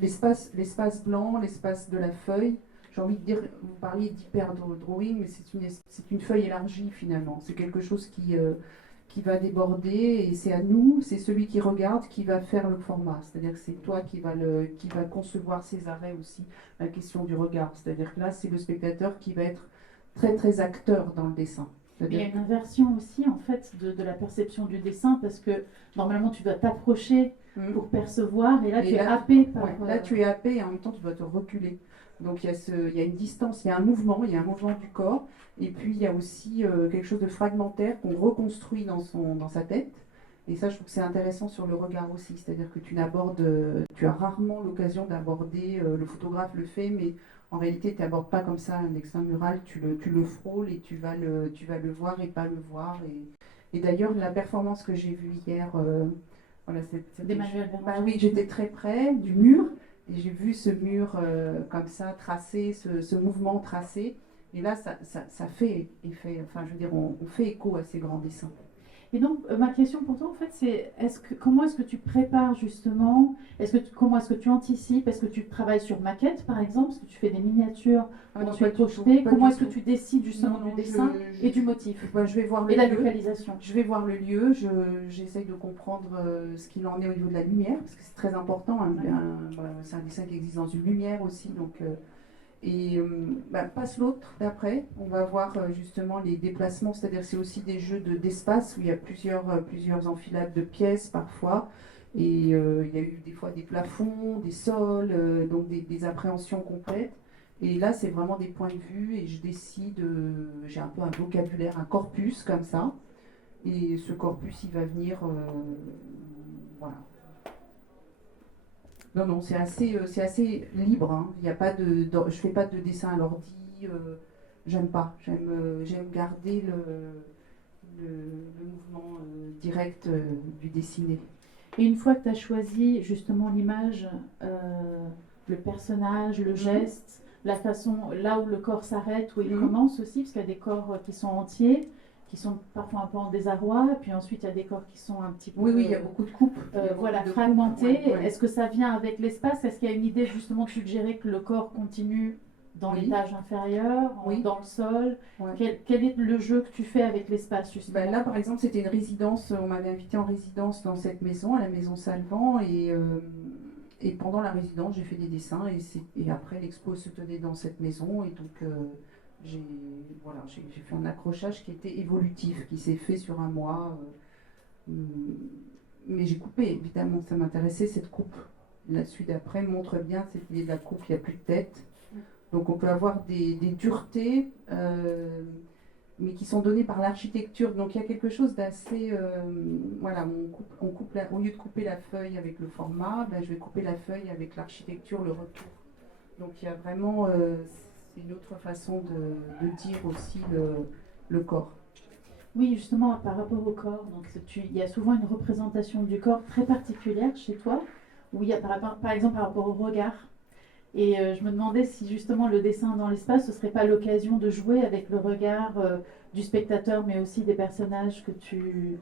l'espace blanc, l'espace de la feuille, j'ai envie de dire, vous parliez d'hyper-drawing, mais c'est une feuille élargie finalement, c'est quelque chose qui va déborder, et c'est à nous, c'est celui qui regarde qui va faire le format. C'est-à-dire que c'est toi qui va concevoir ces arrêts aussi, la question du regard. C'est-à-dire que là, c'est le spectateur qui va être très très acteur dans le dessin. Il y a une inversion aussi en fait de la perception du dessin, parce que normalement tu dois t'approcher pour percevoir, et là tu es happé par... Là tu es happé, et en même temps tu dois te reculer. Donc il y a une distance, il y a un mouvement du corps, et puis il y a aussi quelque chose de fragmentaire qu'on reconstruit dans sa tête. Et ça, je trouve que c'est intéressant sur le regard aussi, c'est-à-dire que tu as rarement l'occasion d'aborder, le photographe le fait, mais en réalité, tu n'abordes pas comme ça un dessin mural, tu le frôles et tu vas le voir et pas le voir. Et d'ailleurs, la performance que j'ai vue hier, voilà, D'Emmanuel Béranger. bah oui, j'étais très près du mur et j'ai vu ce mur comme ça tracé, ce mouvement tracé. Et là, ça fait effet, enfin, je veux dire, on fait écho à ces grands dessins. Et donc, ma question pour toi, en fait, c'est comment est-ce que tu prépares justement, comment est-ce que tu anticipes, est-ce que tu travailles sur maquette, par exemple, est-ce que tu fais des miniatures Ah non, ensuite pas du tout, projetées, pas comment du est-ce que tout. tu décides justement Non, du non, dessin et du motif Bah, je vais voir le et la lieu. localisation? Je vais voir le lieu, j'essaye de comprendre ce qu'il en est au niveau de la lumière, parce que c'est très important. Hein, voilà, c'est un dessin qui existe dans une lumière aussi. Donc, passe l'autre d'après. On va voir justement les déplacements, c'est-à-dire c'est aussi des jeux d'espace où il y a plusieurs enfilades de pièces parfois. Et il y a eu des fois des plafonds, des sols, donc des appréhensions complètes. Et là, c'est vraiment des points de vue et je décide, j'ai un peu un vocabulaire, un corpus comme ça. Et ce corpus, il va venir, voilà. Non, non, c'est assez libre. Hein. Il y a pas je fais pas de dessin à l'ordi. J'aime pas. J'aime garder le mouvement direct du dessiné. Et une fois que tu as choisi justement l'image, le personnage, le geste, la façon, là où le corps s'arrête, où il commence aussi, parce qu'il y a des corps qui sont entiers, qui sont parfois un peu en désarroi, et puis ensuite il y a des corps qui sont un petit peu Oui, il y a beaucoup de coupes. voilà, de fragmentés. coupes, ouais. Est-ce que ça vient avec l'espace? Est-ce qu'il y a une idée justement de suggérer que le corps continue dans Oui. l'étage inférieur, Oui. dans le sol? Ouais. Quel est le jeu que tu fais avec l'espace justement? Là, par exemple, c'était une résidence. On m'avait invité en résidence dans cette maison, à la maison Salvan, et pendant la résidence, j'ai fait des dessins, et après, l'expo se tenait dans cette maison, et donc j'ai fait un accrochage qui était évolutif, qui s'est fait sur un mois. Mais j'ai coupé, évidemment, ça m'intéressait cette coupe. La suite d'après montre bien cette idée de la coupe, il n'y a plus de tête. Donc on peut avoir des duretés, mais qui sont données par l'architecture. Donc il y a quelque chose d'assez... voilà, au lieu de couper la feuille avec le format, je vais couper la feuille avec l'architecture, le retour. Donc il y a vraiment... c'est une autre façon de dire aussi le corps. Oui, justement, par rapport au corps, donc il y a souvent une représentation du corps très particulière chez toi, où il y a par exemple par rapport au regard. Et je me demandais si justement le dessin dans l'espace, ce ne serait pas l'occasion de jouer avec le regard du spectateur, mais aussi des personnages que tu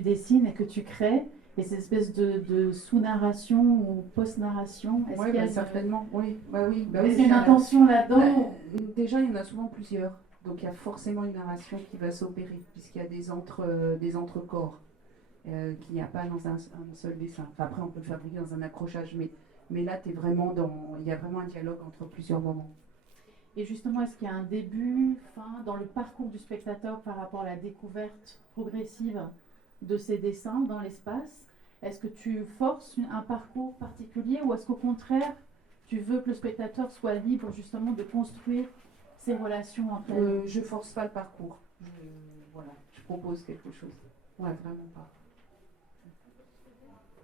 dessines et que tu crées, et cette espèce de sous-narration ou post-narration. Est-ce qu'il y a certainement, oui. Est-ce qu'il y a une intention là-dedans? Déjà, il y en a souvent plusieurs. Donc il y a forcément une narration qui va s'opérer, puisqu'il y a des entrecorps qu'il n'y a pas dans un seul dessin. Enfin, après, on peut le fabriquer dans un accrochage, mais là, il y a vraiment un dialogue entre plusieurs moments. Et justement, est-ce qu'il y a un début, fin, dans le parcours du spectateur par rapport à la découverte progressive de ces dessins dans l'espace? Est-ce que tu forces un parcours particulier, ou est-ce qu'au contraire, tu veux que le spectateur soit libre justement de construire ses relations entre elles? Je force pas le parcours. Je propose quelque chose. Ouais, vraiment pas.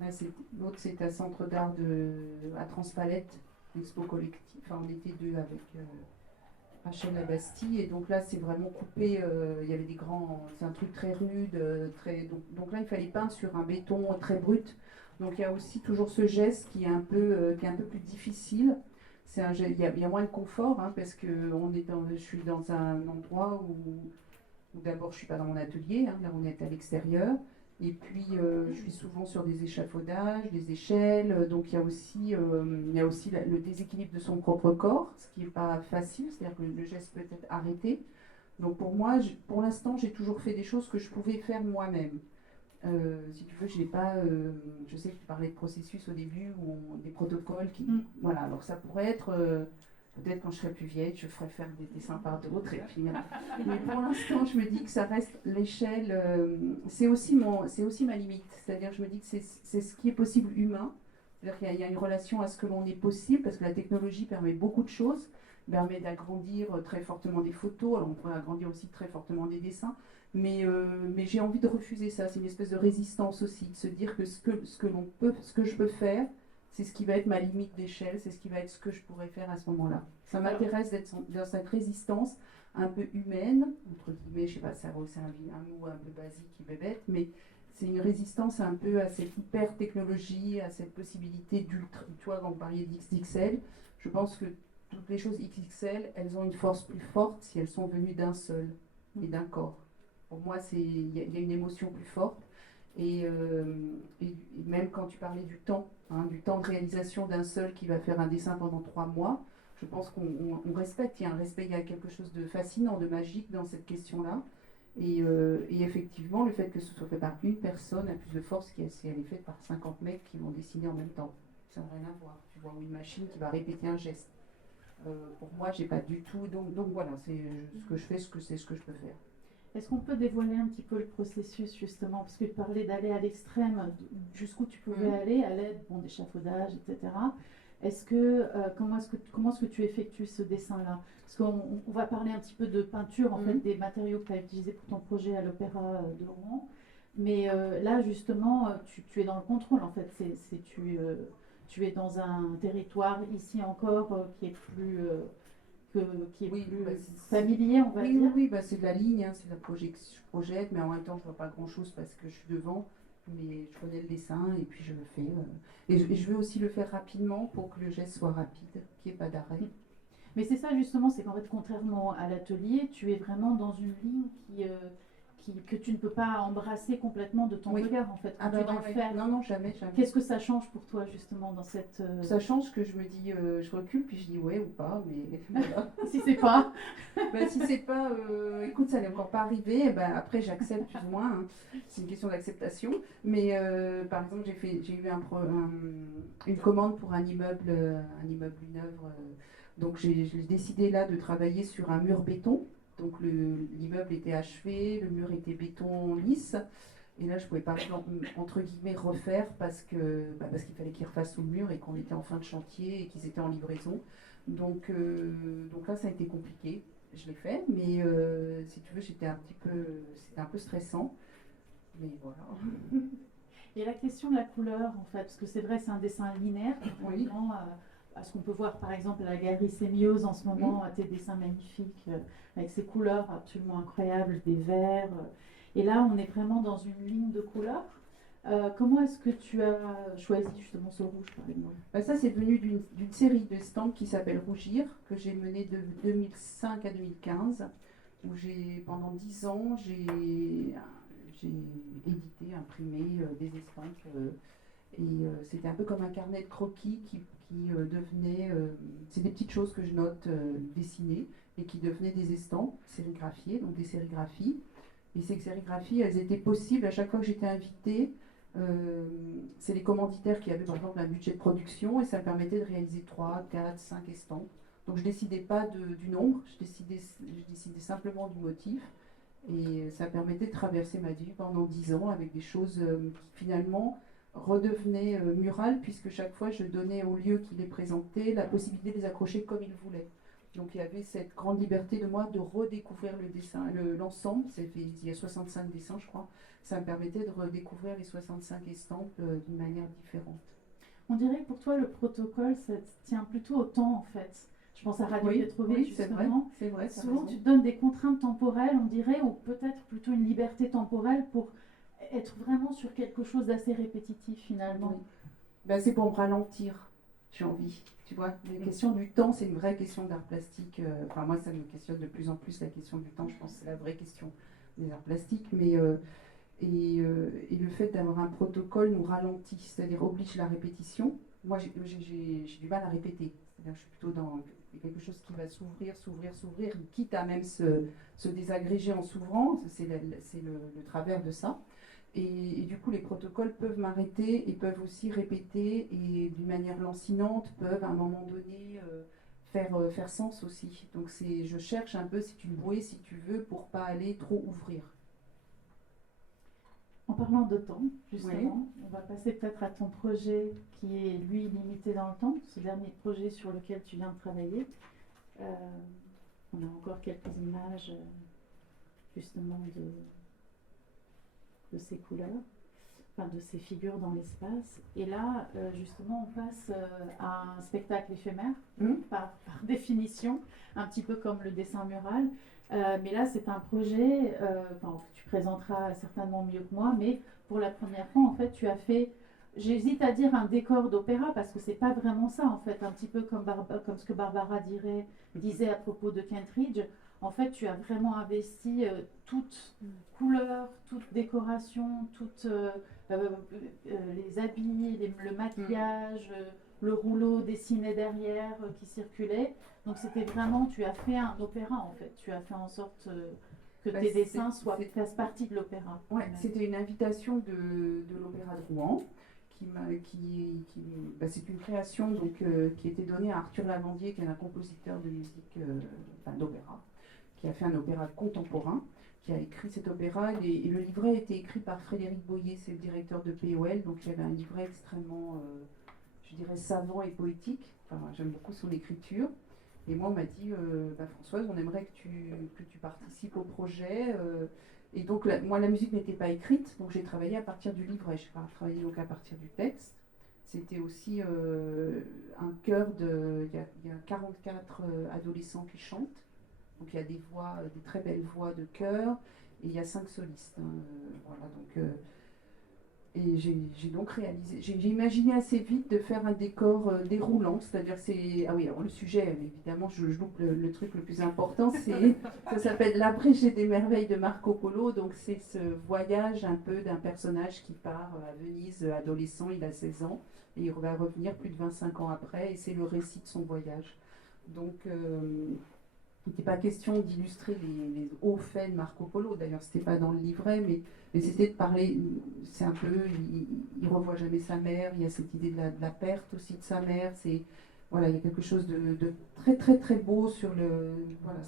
Là, l'autre, c'est un centre d'art à Transpalette, l'expo collective. Enfin, on était deux avec Rachel Labastille, et donc là, c'est vraiment coupé. Il y avait des grands. C'est un truc très rude, donc là, il fallait peindre sur un béton très brut. Donc il y a aussi toujours ce geste qui est un peu plus difficile. Il y a moins de confort, hein, parce que je suis dans un endroit où d'abord je suis pas dans mon atelier, hein, là on est à l'extérieur, et puis je suis souvent sur des échafaudages, des échelles, donc il y a aussi le déséquilibre de son propre corps, ce qui n'est pas facile, c'est-à-dire que le geste peut être arrêté. Donc pour moi, pour l'instant, j'ai toujours fait des choses que je pouvais faire moi-même. Si tu veux, je sais que tu parlais de processus au début, ou des protocoles voilà, alors ça pourrait être, peut-être quand je serai plus vieille, je ferai faire des dessins par d'autres, et puis mais pour l'instant, je me dis que ça reste l'échelle, c'est aussi ma limite, c'est-à-dire je me dis que c'est ce qui est possible humain, C'est-à-dire qu'il y a une relation à ce que l'on est possible, parce que la technologie permet beaucoup de choses, permet d'agrandir très fortement des photos, alors on pourrait agrandir aussi très fortement des dessins, mais j'ai envie de refuser ça. C'est une espèce de résistance aussi, de se dire que ce que je peux faire, c'est ce qui va être ma limite d'échelle, c'est ce qui va être ce que je pourrais faire à ce moment-là. Ça m'intéresse d'être dans cette résistance un peu humaine, entre guillemets, je sais pas, c'est un mot un peu basique qui est bête, mais c'est une résistance un peu à cette hyper technologie, à cette possibilité d'ultra. Tu vois, quand vous parliez d'XXL, je pense que toutes les choses XXL, elles ont une force plus forte si elles sont venues d'un seul et d'un corps. Pour moi, il y a une émotion plus forte. Et même quand tu parlais du temps de réalisation d'un seul qui va faire un dessin pendant 3 mois, je pense qu'on respecte, il y a un respect, il y a quelque chose de fascinant, de magique dans cette question-là. Et effectivement, le fait que ce soit fait par une personne a plus de force que si elle est faite par 50 mecs qui vont dessiner en même temps. Ça n'a rien à voir. Tu vois, ou une machine qui va répéter un geste. Pour moi, j'ai pas du tout. Donc voilà, c'est ce que je fais, c'est ce que je peux faire. Est-ce qu'on peut dévoiler un petit peu le processus justement, parce que tu parlais d'aller à l'extrême, jusqu'où tu pouvais aller à l'aide d'échafaudage, etc. Comment est-ce que tu effectues ce dessin-là? Parce qu'on va parler un petit peu de peinture, en fait, des matériaux que tu as utilisés pour ton projet à l'Opéra de Rouen. Mais là, justement, tu es dans le contrôle, en fait. Tu es dans un territoire, ici encore, qui est plus, familier, on va dire. Oui, bah, c'est de la ligne, c'est de la projection. Je projette, mais en même temps, je vois pas grand-chose parce que je suis devant. Mais je connais le dessin et puis je le fais. Et je veux aussi le faire rapidement pour que le geste soit rapide, qu'il n'y ait pas d'arrêt. Mais c'est ça justement, c'est qu'en fait, contrairement à l'atelier, tu es vraiment dans une ligne que tu ne peux pas embrasser complètement de ton regard, en fait, quand tu es dans le faire. Non, jamais. Qu'est-ce que ça change pour toi, justement, dans cette... Ça change que je me dis, je recule, puis je dis ouais ou pas, mais voilà. Si c'est pas... Si c'est pas, écoute, ça n'est encore pas arrivé, après j'accepte plus ou moins, hein. C'est une question d'acceptation. Mais par exemple, j'ai eu une commande pour un immeuble, une œuvre. Donc j'ai décidé là de travailler sur un mur béton. Donc l'immeuble était achevé, le mur était béton lisse. Et là, je ne pouvais pas, entre guillemets, refaire parce qu'il fallait qu'ils refassent tout le mur et qu'on était en fin de chantier et qu'ils étaient en livraison. Donc là, ça a été compliqué. Je l'ai fait, mais si tu veux, c'était un peu stressant. Mais voilà. Et la question de la couleur, en fait, parce que c'est vrai, c'est un dessin linéaire, contrairement à ce qu'on peut voir, par exemple, à la galerie Sémiose en ce moment, à tes dessins magnifiques, avec ces couleurs absolument incroyables, des verts. Et là, on est vraiment dans une ligne de couleurs. Comment est-ce que tu as choisi justement ce rouge, par exemple? Ça, c'est venu d'une série de estampes qui s'appelle Rougir, que j'ai menée de 2005 à 2015, où pendant 10 ans, j'ai édité, imprimé des estampes. Et c'était un peu comme un carnet de croquis qui devenait... c'est des petites choses que je note dessinées et qui devenaient des estampes sérigraphiées, donc des sérigraphies. Et ces sérigraphies, elles étaient possibles à chaque fois que j'étais invitée. C'est les commanditaires qui avaient par exemple un budget de production et ça me permettait de réaliser 3, 4, 5 estampes. Donc je ne décidais pas du nombre, je décidais simplement du motif. Et ça permettait de traverser ma vie pendant 10 ans avec des choses qui finalement redevenaient murales puisque chaque fois je donnais au lieu qui les présentait la possibilité de les accrocher comme il voulait. Donc il y avait cette grande liberté de moi de redécouvrir le dessin, l'ensemble. Il y a 65 dessins, je crois. Ça me permettait de redécouvrir les 65 estampes d'une manière différente. On dirait que pour toi, le protocole, ça tient plutôt au temps, en fait. Je pense à Radio Petrovic, justement. C'est vrai. Souvent, tu te donnes des contraintes temporelles, on dirait, ou peut-être plutôt une liberté temporelle pour être vraiment sur quelque chose d'assez répétitif, finalement. Oui. C'est pour me ralentir, j'ai envie. Tu vois, la question du temps, c'est une vraie question d'art plastique. Moi, ça me questionne de plus en plus la question du temps. Je pense que c'est la vraie question des arts plastiques. Mais et le fait d'avoir un protocole nous ralentit, c'est-à-dire oblige la répétition. Moi, j'ai du mal à répéter. C'est-à-dire que je suis plutôt dans quelque chose qui va s'ouvrir, quitte à même se désagréger en s'ouvrant. C'est le travers de ça. Et du coup, les protocoles peuvent m'arrêter et peuvent aussi répéter et d'une manière lancinante peuvent à un moment donné faire sens aussi. Donc je cherche un peu, c'est une bouée si tu veux, pour pas aller trop ouvrir. En en parlant de temps, justement, on va passer peut-être à ton projet qui est, lui, limité dans le temps, ce dernier projet sur lequel tu viens de travailler. On a encore quelques images, justement, de ces couleurs, enfin, de ces figures dans l'espace. Et là, justement, on passe à un spectacle éphémère, par définition, un petit peu comme le dessin mural. Mais là, c'est un projet, tu présenteras certainement mieux que moi, mais pour la première fois, en fait, tu as fait, j'hésite à dire un décor d'opéra, parce que c'est pas vraiment ça, en fait, un petit peu comme ce que Barbara disait à propos de Kentridge. En fait, tu as vraiment investi toute couleur, toute décoration, toutes les habits, le maquillage, le rouleau dessiné derrière qui circulait. Donc c'était vraiment, tu as fait un opéra en fait. Tu as fait en sorte que tes dessins fassent partie de l'opéra. Ouais, c'était une invitation de l'Opéra de Rouen. C'est une création donc, qui a été donnée à Arthur Lavandier, qui est un compositeur de musique d'opéra, qui a fait un opéra contemporain, qui a écrit cet opéra. Et le livret a été écrit par Frédéric Boyer, c'est le directeur de POL, donc il y avait un livret extrêmement, je dirais, savant et poétique. Enfin, j'aime beaucoup son écriture. Et moi, on m'a dit, Françoise, on aimerait que tu participes au projet. Et donc, moi, la musique n'était pas écrite, donc j'ai travaillé à partir du livret. Je n'ai pas travaillé donc à partir du texte. C'était aussi un chœur il y a 44 adolescents qui chantent. Donc, il y a des voix, des très belles voix de chœur, et il y a 5 solistes. Voilà, donc, et j'ai donc réalisé, j'ai imaginé assez vite de faire un décor déroulant, c'est-à-dire ah oui, alors le sujet, évidemment, je loupe le truc le plus important, ça s'appelle L'abrégé des merveilles de Marco Polo, donc c'est ce voyage un peu d'un personnage qui part à Venise, adolescent, il a 16 ans, et il va revenir plus de 25 ans après, et c'est le récit de son voyage. Donc, il n'était pas question d'illustrer les hauts faits de Marco Polo, d'ailleurs, ce n'était pas dans le livret, mais c'était de parler, c'est un peu, il ne revoit jamais sa mère, il y a cette idée de la perte aussi de sa mère, voilà, il y a quelque chose de très très très beau sur voilà,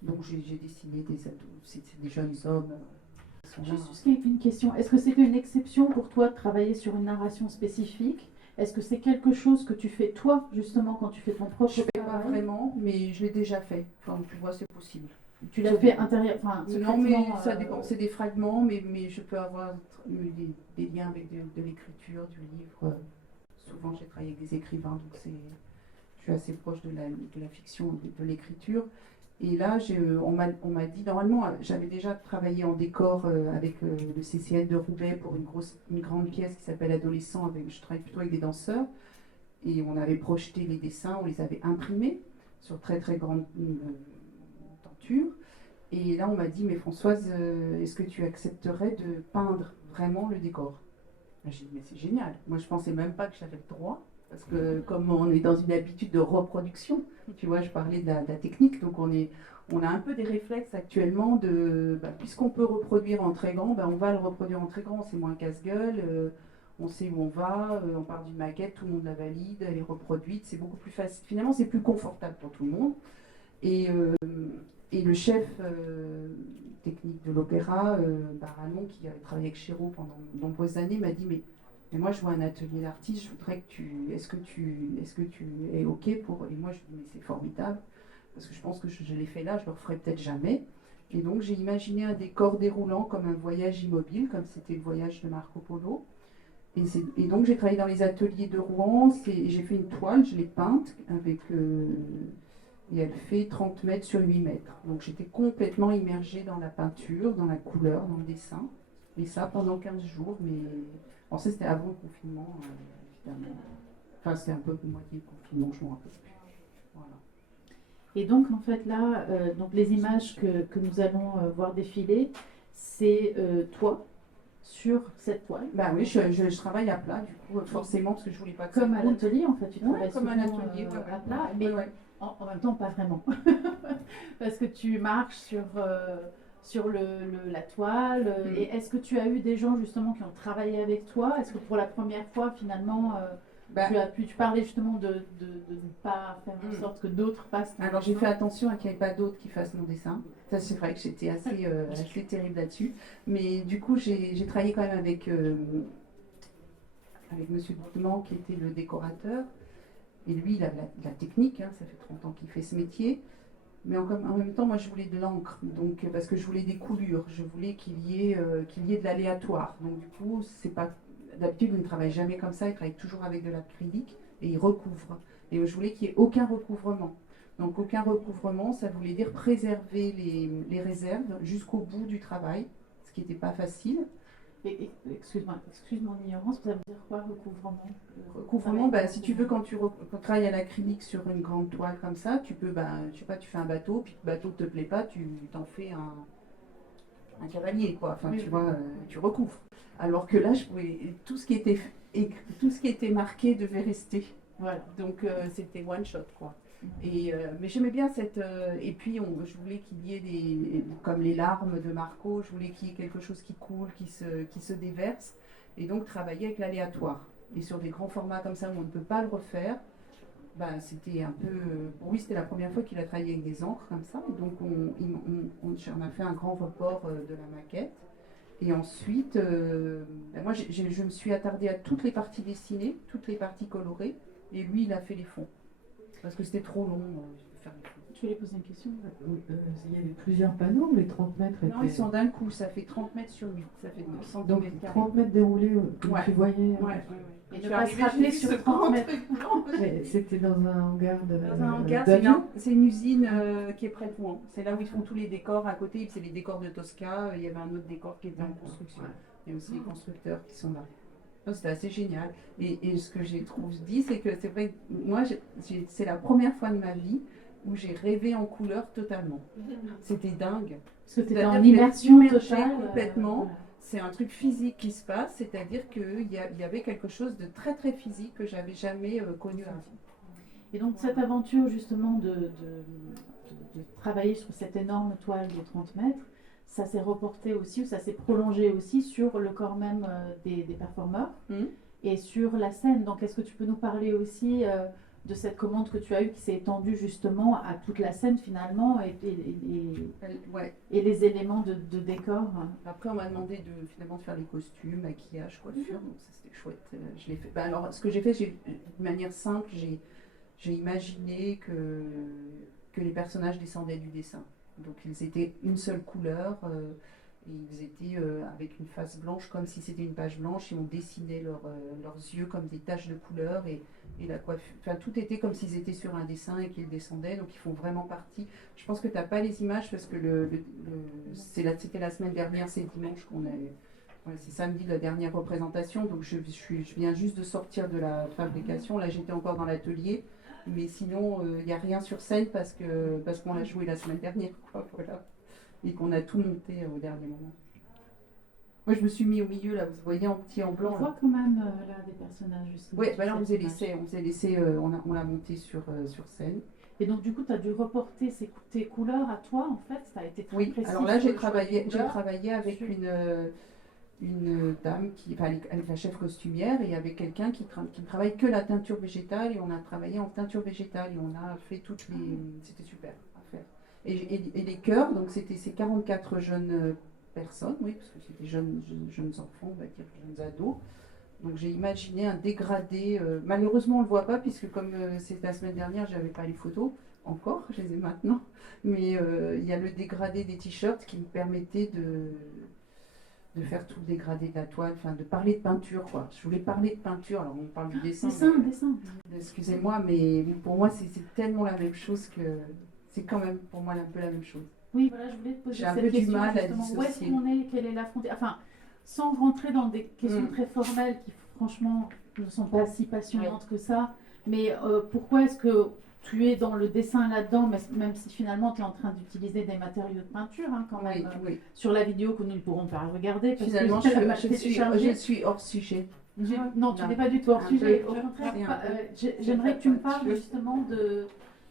donc j'ai dessiné des ados, c'est des jeunes hommes. Juste une question, est-ce que c'était une exception pour toi de travailler sur une narration spécifique? Est-ce que c'est quelque chose que tu fais toi, justement, quand tu fais ton propre travail? Je ne fais pas vraiment, mais je l'ai déjà fait, enfin, tu vois, c'est possible. Tu l'as fait intérieur, non, mais ça dépend, c'est des fragments, mais je peux avoir des liens avec de l'écriture, du livre. Souvent, j'ai travaillé avec des écrivains, donc je suis assez proche de la fiction, de l'écriture. Et là, on m'a dit, normalement, j'avais déjà travaillé en décor avec le CCN de Roubaix pour une grande pièce qui s'appelle Adolescent, je travaille plutôt avec des danseurs. Et on avait projeté les dessins, on les avait imprimés sur très très grande tenture. Et là, on m'a dit, mais Françoise, est-ce que tu accepterais de peindre vraiment le décor? J'ai dit, mais c'est génial. Moi, je pensais même pas que j'avais le droit. Parce que comme on est dans une habitude de reproduction, tu vois, je parlais de la technique, donc on a un peu des réflexes actuellement puisqu'on peut reproduire en très grand, on va le reproduire en très grand, c'est moins casse-gueule, on sait où on va, on part d'une maquette, tout le monde la valide, elle est reproduite, c'est beaucoup plus facile. Finalement, c'est plus confortable pour tout le monde. Et le chef technique de l'opéra, Barallon, qui avait travaillé avec Chéreau pendant de nombreuses années, m'a dit mais moi je vois un atelier d'artiste, je voudrais que est-ce que tu es OK pour... Et moi je dis mais c'est formidable, parce que je pense que je l'ai fait là, je le referai peut-être jamais. Et donc j'ai imaginé un décor déroulant comme un voyage immobile, comme c'était le voyage de Marco Polo. Et donc j'ai travaillé dans les ateliers de Rouen, j'ai fait une toile, je l'ai peinte avec... et elle fait 30 mètres sur 8 mètres. Donc j'étais complètement immergée dans la peinture, dans la couleur, dans le dessin. Et ça pendant 15 jours, mais... Bon, ça, c'était avant le confinement, évidemment. Enfin, c'était un peu le moitié du confinement, je m'en rappelle plus. Voilà. Et donc, en fait, là, donc les images que nous allons voir défiler, c'est toi sur cette toile. Bah oui, je travaille à plat, du coup, forcément, parce que je voulais pas que comme à l'atelier, en fait, tu travailles comme un atelier, à plat, mais en même temps, pas vraiment. Parce que tu marches sur la toile. Et est-ce que tu as eu des gens justement qui ont travaillé avec toi? Est-ce que pour la première fois, finalement, Bah, Tu parlais justement de ne pas faire en sorte que d'autres fassent ton alors j'ai dessin. fait attention à qu'il n'y ait pas d'autres qui fassent mon dessin. Ça c'est vrai que j'étais assez terrible là-dessus. Mais du coup j'ai travaillé quand même avec Monsieur Dudement qui était le décorateur. Et lui il a la technique, hein, ça fait 30 ans qu'il fait ce métier. Mais en même temps moi je voulais de l'encre, donc parce que je voulais des coulures, je voulais qu'il y ait de l'aléatoire. Donc du coup c'est pas d'habitude il ne travaille jamais comme ça, il travaille toujours avec de l'acrylique et il recouvre. Et je voulais qu'il n'y ait aucun recouvrement. Donc aucun recouvrement, ça voulait dire préserver les réserves jusqu'au bout du travail, ce qui n'était pas facile. Excuse mon ignorance, ça veut dire quoi, recouvrement? Recouvrement, bah, si tu veux, quand tu travailles à l'acrylique sur une grande toile comme ça, tu peux, bah, je sais pas, tu fais un bateau, puis le bateau ne te plaît pas, tu t'en fais un cavalier, quoi. Enfin, Oui, tu oui. vois, tu recouvres. Alors que là, tout ce qui était marqué devait rester. Voilà. Donc c'était one shot quoi. Mais j'aimais bien et puis je voulais qu'il y ait comme les larmes de Marco, je voulais qu'il y ait quelque chose qui coule, qui se déverse, et donc travailler avec l'aléatoire. Et sur des grands formats comme ça où on ne peut pas le refaire, bah, c'était un peu, pour lui c'était la première fois qu'il a travaillé avec des encres comme ça, et donc on a fait un grand report de la maquette. Et ensuite, ben moi je me suis attardée à toutes les parties dessinées, toutes les parties colorées, et lui il a fait les fonds. Parce que c'était trop long de faire les fonds. Tu voulais poser une question? Il y avait plusieurs panneaux, les 30 mètres Non, étaient... ils sont d'un coup, ça fait 30 mètres sur 8, ça fait 9 cm². Donc 30 mètres déroulés, comme Ouais. tu voyais. Ouais. Et Je ne suis pas arrivée, se rappeler j'ai vu sur ce 30 grand mètres. truc blanc. Mais c'était dans un hangar Dans un hangar, d'avion. c'est une usine qui est près de Rouen. C'est là où ils font tous les décors à côté. C'est les décors de Tosca. Il y avait un autre décor qui était en construction. Il y a aussi les constructeurs qui sont là. Donc, c'était assez génial. Et ce que j'ai dit, c'est que c'est vrai que moi, c'est la première fois de ma vie où j'ai rêvé en couleur totalement. C'était dingue. Parce que tu étais C'est-à-dire en que immersion immergé totale. complètement. Voilà. C'est un truc physique qui se passe, c'est-à-dire qu'il y avait quelque chose de très très physique que j'avais jamais connu avant. Et donc cette aventure justement de travailler sur cette énorme toile de 30 mètres, ça s'est reporté aussi, ou ça s'est prolongé aussi sur le corps même des performeurs et sur la scène. Donc est-ce que tu peux nous parler aussi de cette commande que tu as eue qui s'est étendue justement à toute la scène finalement Ouais. et les éléments de décor? Après, on m'a demandé finalement de faire les costumes, maquillage, coiffure, donc ça c'était chouette. Je l'ai fait. Alors, ce que j'ai fait, de manière simple, j'ai imaginé que les personnages descendaient du dessin. Donc, ils étaient une seule couleur, et ils étaient avec une face blanche, comme si c'était une page blanche, et on dessinait leurs yeux comme des taches de couleur, et la coiffure. Enfin, tout était comme s'ils étaient sur un dessin et qu'ils descendaient, donc ils font vraiment partie. Je pense que tu n'as pas les images parce que c'était la semaine dernière, c'est dimanche qu'on a. Ouais, c'est samedi la dernière représentation, donc je viens juste de sortir de la fabrication. Là, j'étais encore dans l'atelier, mais sinon, il n'y a rien sur scène parce qu'on l'a joué la semaine dernière, quoi, voilà. Et qu'on a tout monté au dernier moment. Moi, je me suis mis au milieu, là, vous voyez, en petit, en blanc. On voit quand même là des personnages justement. Oui, sur bah là, on cette faisait image. l'essai, on l'a monté sur scène. Et donc du coup, tu as dû reporter tes couleurs à toi en fait. Ça a été très Oui, précis alors là, sur j'ai le choix des couleurs. travaillé avec Sur- une dame, avec la chef costumière, et avec quelqu'un qui travaille que la teinture végétale, et on a travaillé en teinture végétale, et on a fait toutes les... C'était super à faire. Et les chœurs, donc c'était ces 44 jeunes personnes, oui, parce que c'était jeunes enfants, on va dire, jeunes ados. Donc j'ai imaginé un dégradé, malheureusement on ne le voit pas, puisque comme c'était la semaine dernière, je n'avais pas les photos, encore, je les ai maintenant, mais il y a le dégradé des t-shirts qui me permettait de faire tout le dégradé de la toile, enfin de parler de peinture, quoi. Je voulais parler de peinture, alors on parle du dessin. Dessin. Excusez-moi, mais pour moi c'est tellement la même chose que c'est quand même pour moi un peu la même chose. Oui, voilà, je voulais te poser J'ai un cette peu du question mal à justement. Où est-ce dissocier. qu'on est? Quelle est la frontière? Enfin, sans rentrer dans des questions Mm. très formelles qui franchement ne sont pas si passionnantes que ça, mais pourquoi est-ce que tu es dans le dessin là-dedans, même si finalement tu es en train d'utiliser des matériaux de peinture quand même, Oui, oui. sur la vidéo que nous ne pourrons pas regarder parce Finalement, que je suis hors sujet. Non, tu Non. n'es pas du tout hors Un sujet. peu. Au contraire, C'est un peu. j'aimerais que tu me parles justement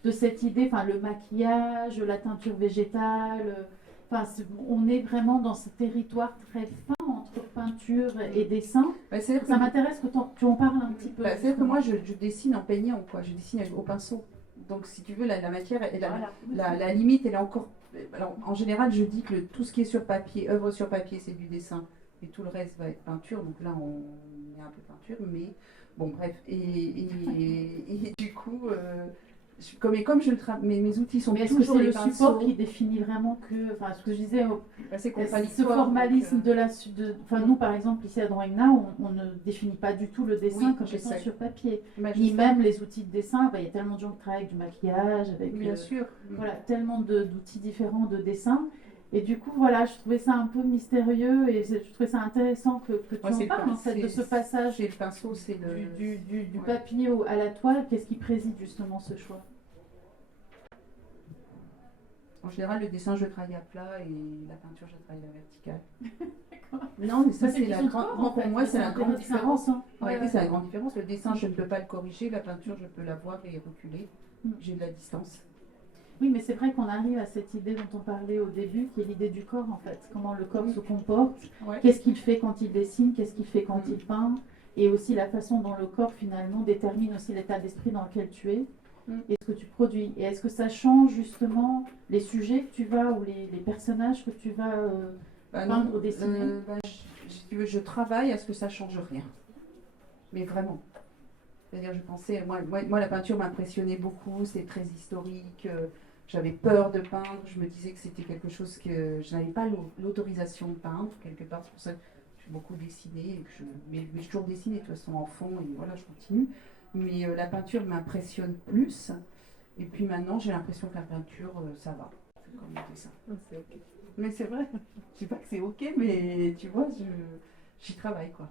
de cette idée, enfin le maquillage, la teinture végétale. Enfin, on est vraiment dans ce territoire très fin entre entre peinture et dessin. Bah, c'est-à-dire Ça que, m'intéresse que tu en parles un petit peu. bah, c'est-à-dire que moi, je dessine en peignant, quoi. Je dessine au pinceau. Donc, si tu veux, la matière, la limite, elle est encore. Alors, en général, je dis que tout ce qui est sur papier, œuvre sur papier, c'est du dessin. Et tout le reste va être peinture. Donc là, on est un peu peinture. Mais bon, bref. Et du coup, comme je le travaille, mes outils sont Mais est-ce que toujours c'est les le pinceaux. support qui définit vraiment que, enfin, ce que je disais, Bah, c'est ce contradictoire. formalisme donc, de enfin, nous, par exemple, ici à Drawing Now, on ne définit pas du tout le dessin Oui, comme je étant sais. sur papier. bah, je Ni sais. même les outils de dessin. Bah, il y a tellement de gens qui travaillent avec du maquillage, avec Bien sûr. voilà, tellement d'outils différents de dessin. Et du coup, voilà, je trouvais ça un peu mystérieux et je trouvais ça intéressant que tu Moi, en parles, en fait, de ce passage C'est le pinceau, c'est le. du Ouais. papier à la toile. Qu'est-ce qui préside justement ce choix? En général, le dessin, je travaille à plat et la peinture, je travaille à verticale. Non, mais ça, c'est la grande. Pour moi, c'est la grande différence. Hein. En réalité, c'est la grande différence. Le dessin, je ne peux pas le corriger. La peinture, je peux la voir et reculer. J'ai de la distance. Oui, mais c'est vrai qu'on arrive à cette idée dont on parlait au début, qui est l'idée du corps en fait. Comment le corps se comporte, Ouais. qu'est-ce qu'il fait quand il dessine, qu'est-ce qu'il fait quand il peint, et aussi la façon dont le corps finalement détermine aussi l'état d'esprit dans lequel tu es et ce que tu produis. Et est-ce que ça change justement les sujets que tu vas ou les personnages que tu vas peindre ou dessiner? Si tu veux, je travaille à ce que ça change rien. Mais vraiment. C'est-à-dire, je pensais, moi la peinture m'impressionnait beaucoup, c'est très historique, j'avais peur de peindre, je me disais que c'était quelque chose que je n'avais pas l'autorisation de peindre, quelque part, c'est pour ça que j'ai beaucoup dessiné, et que mais j'ai toujours dessiné de toute façon en fond, et voilà, je continue. Mais la peinture m'impressionne plus, et puis maintenant j'ai l'impression que la peinture, ça va, c'est comme le dessin. C'est ok. Mais c'est vrai, je sais pas que c'est ok, mais tu vois, j'y travaille, quoi.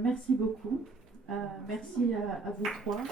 Merci beaucoup. Merci à vous trois.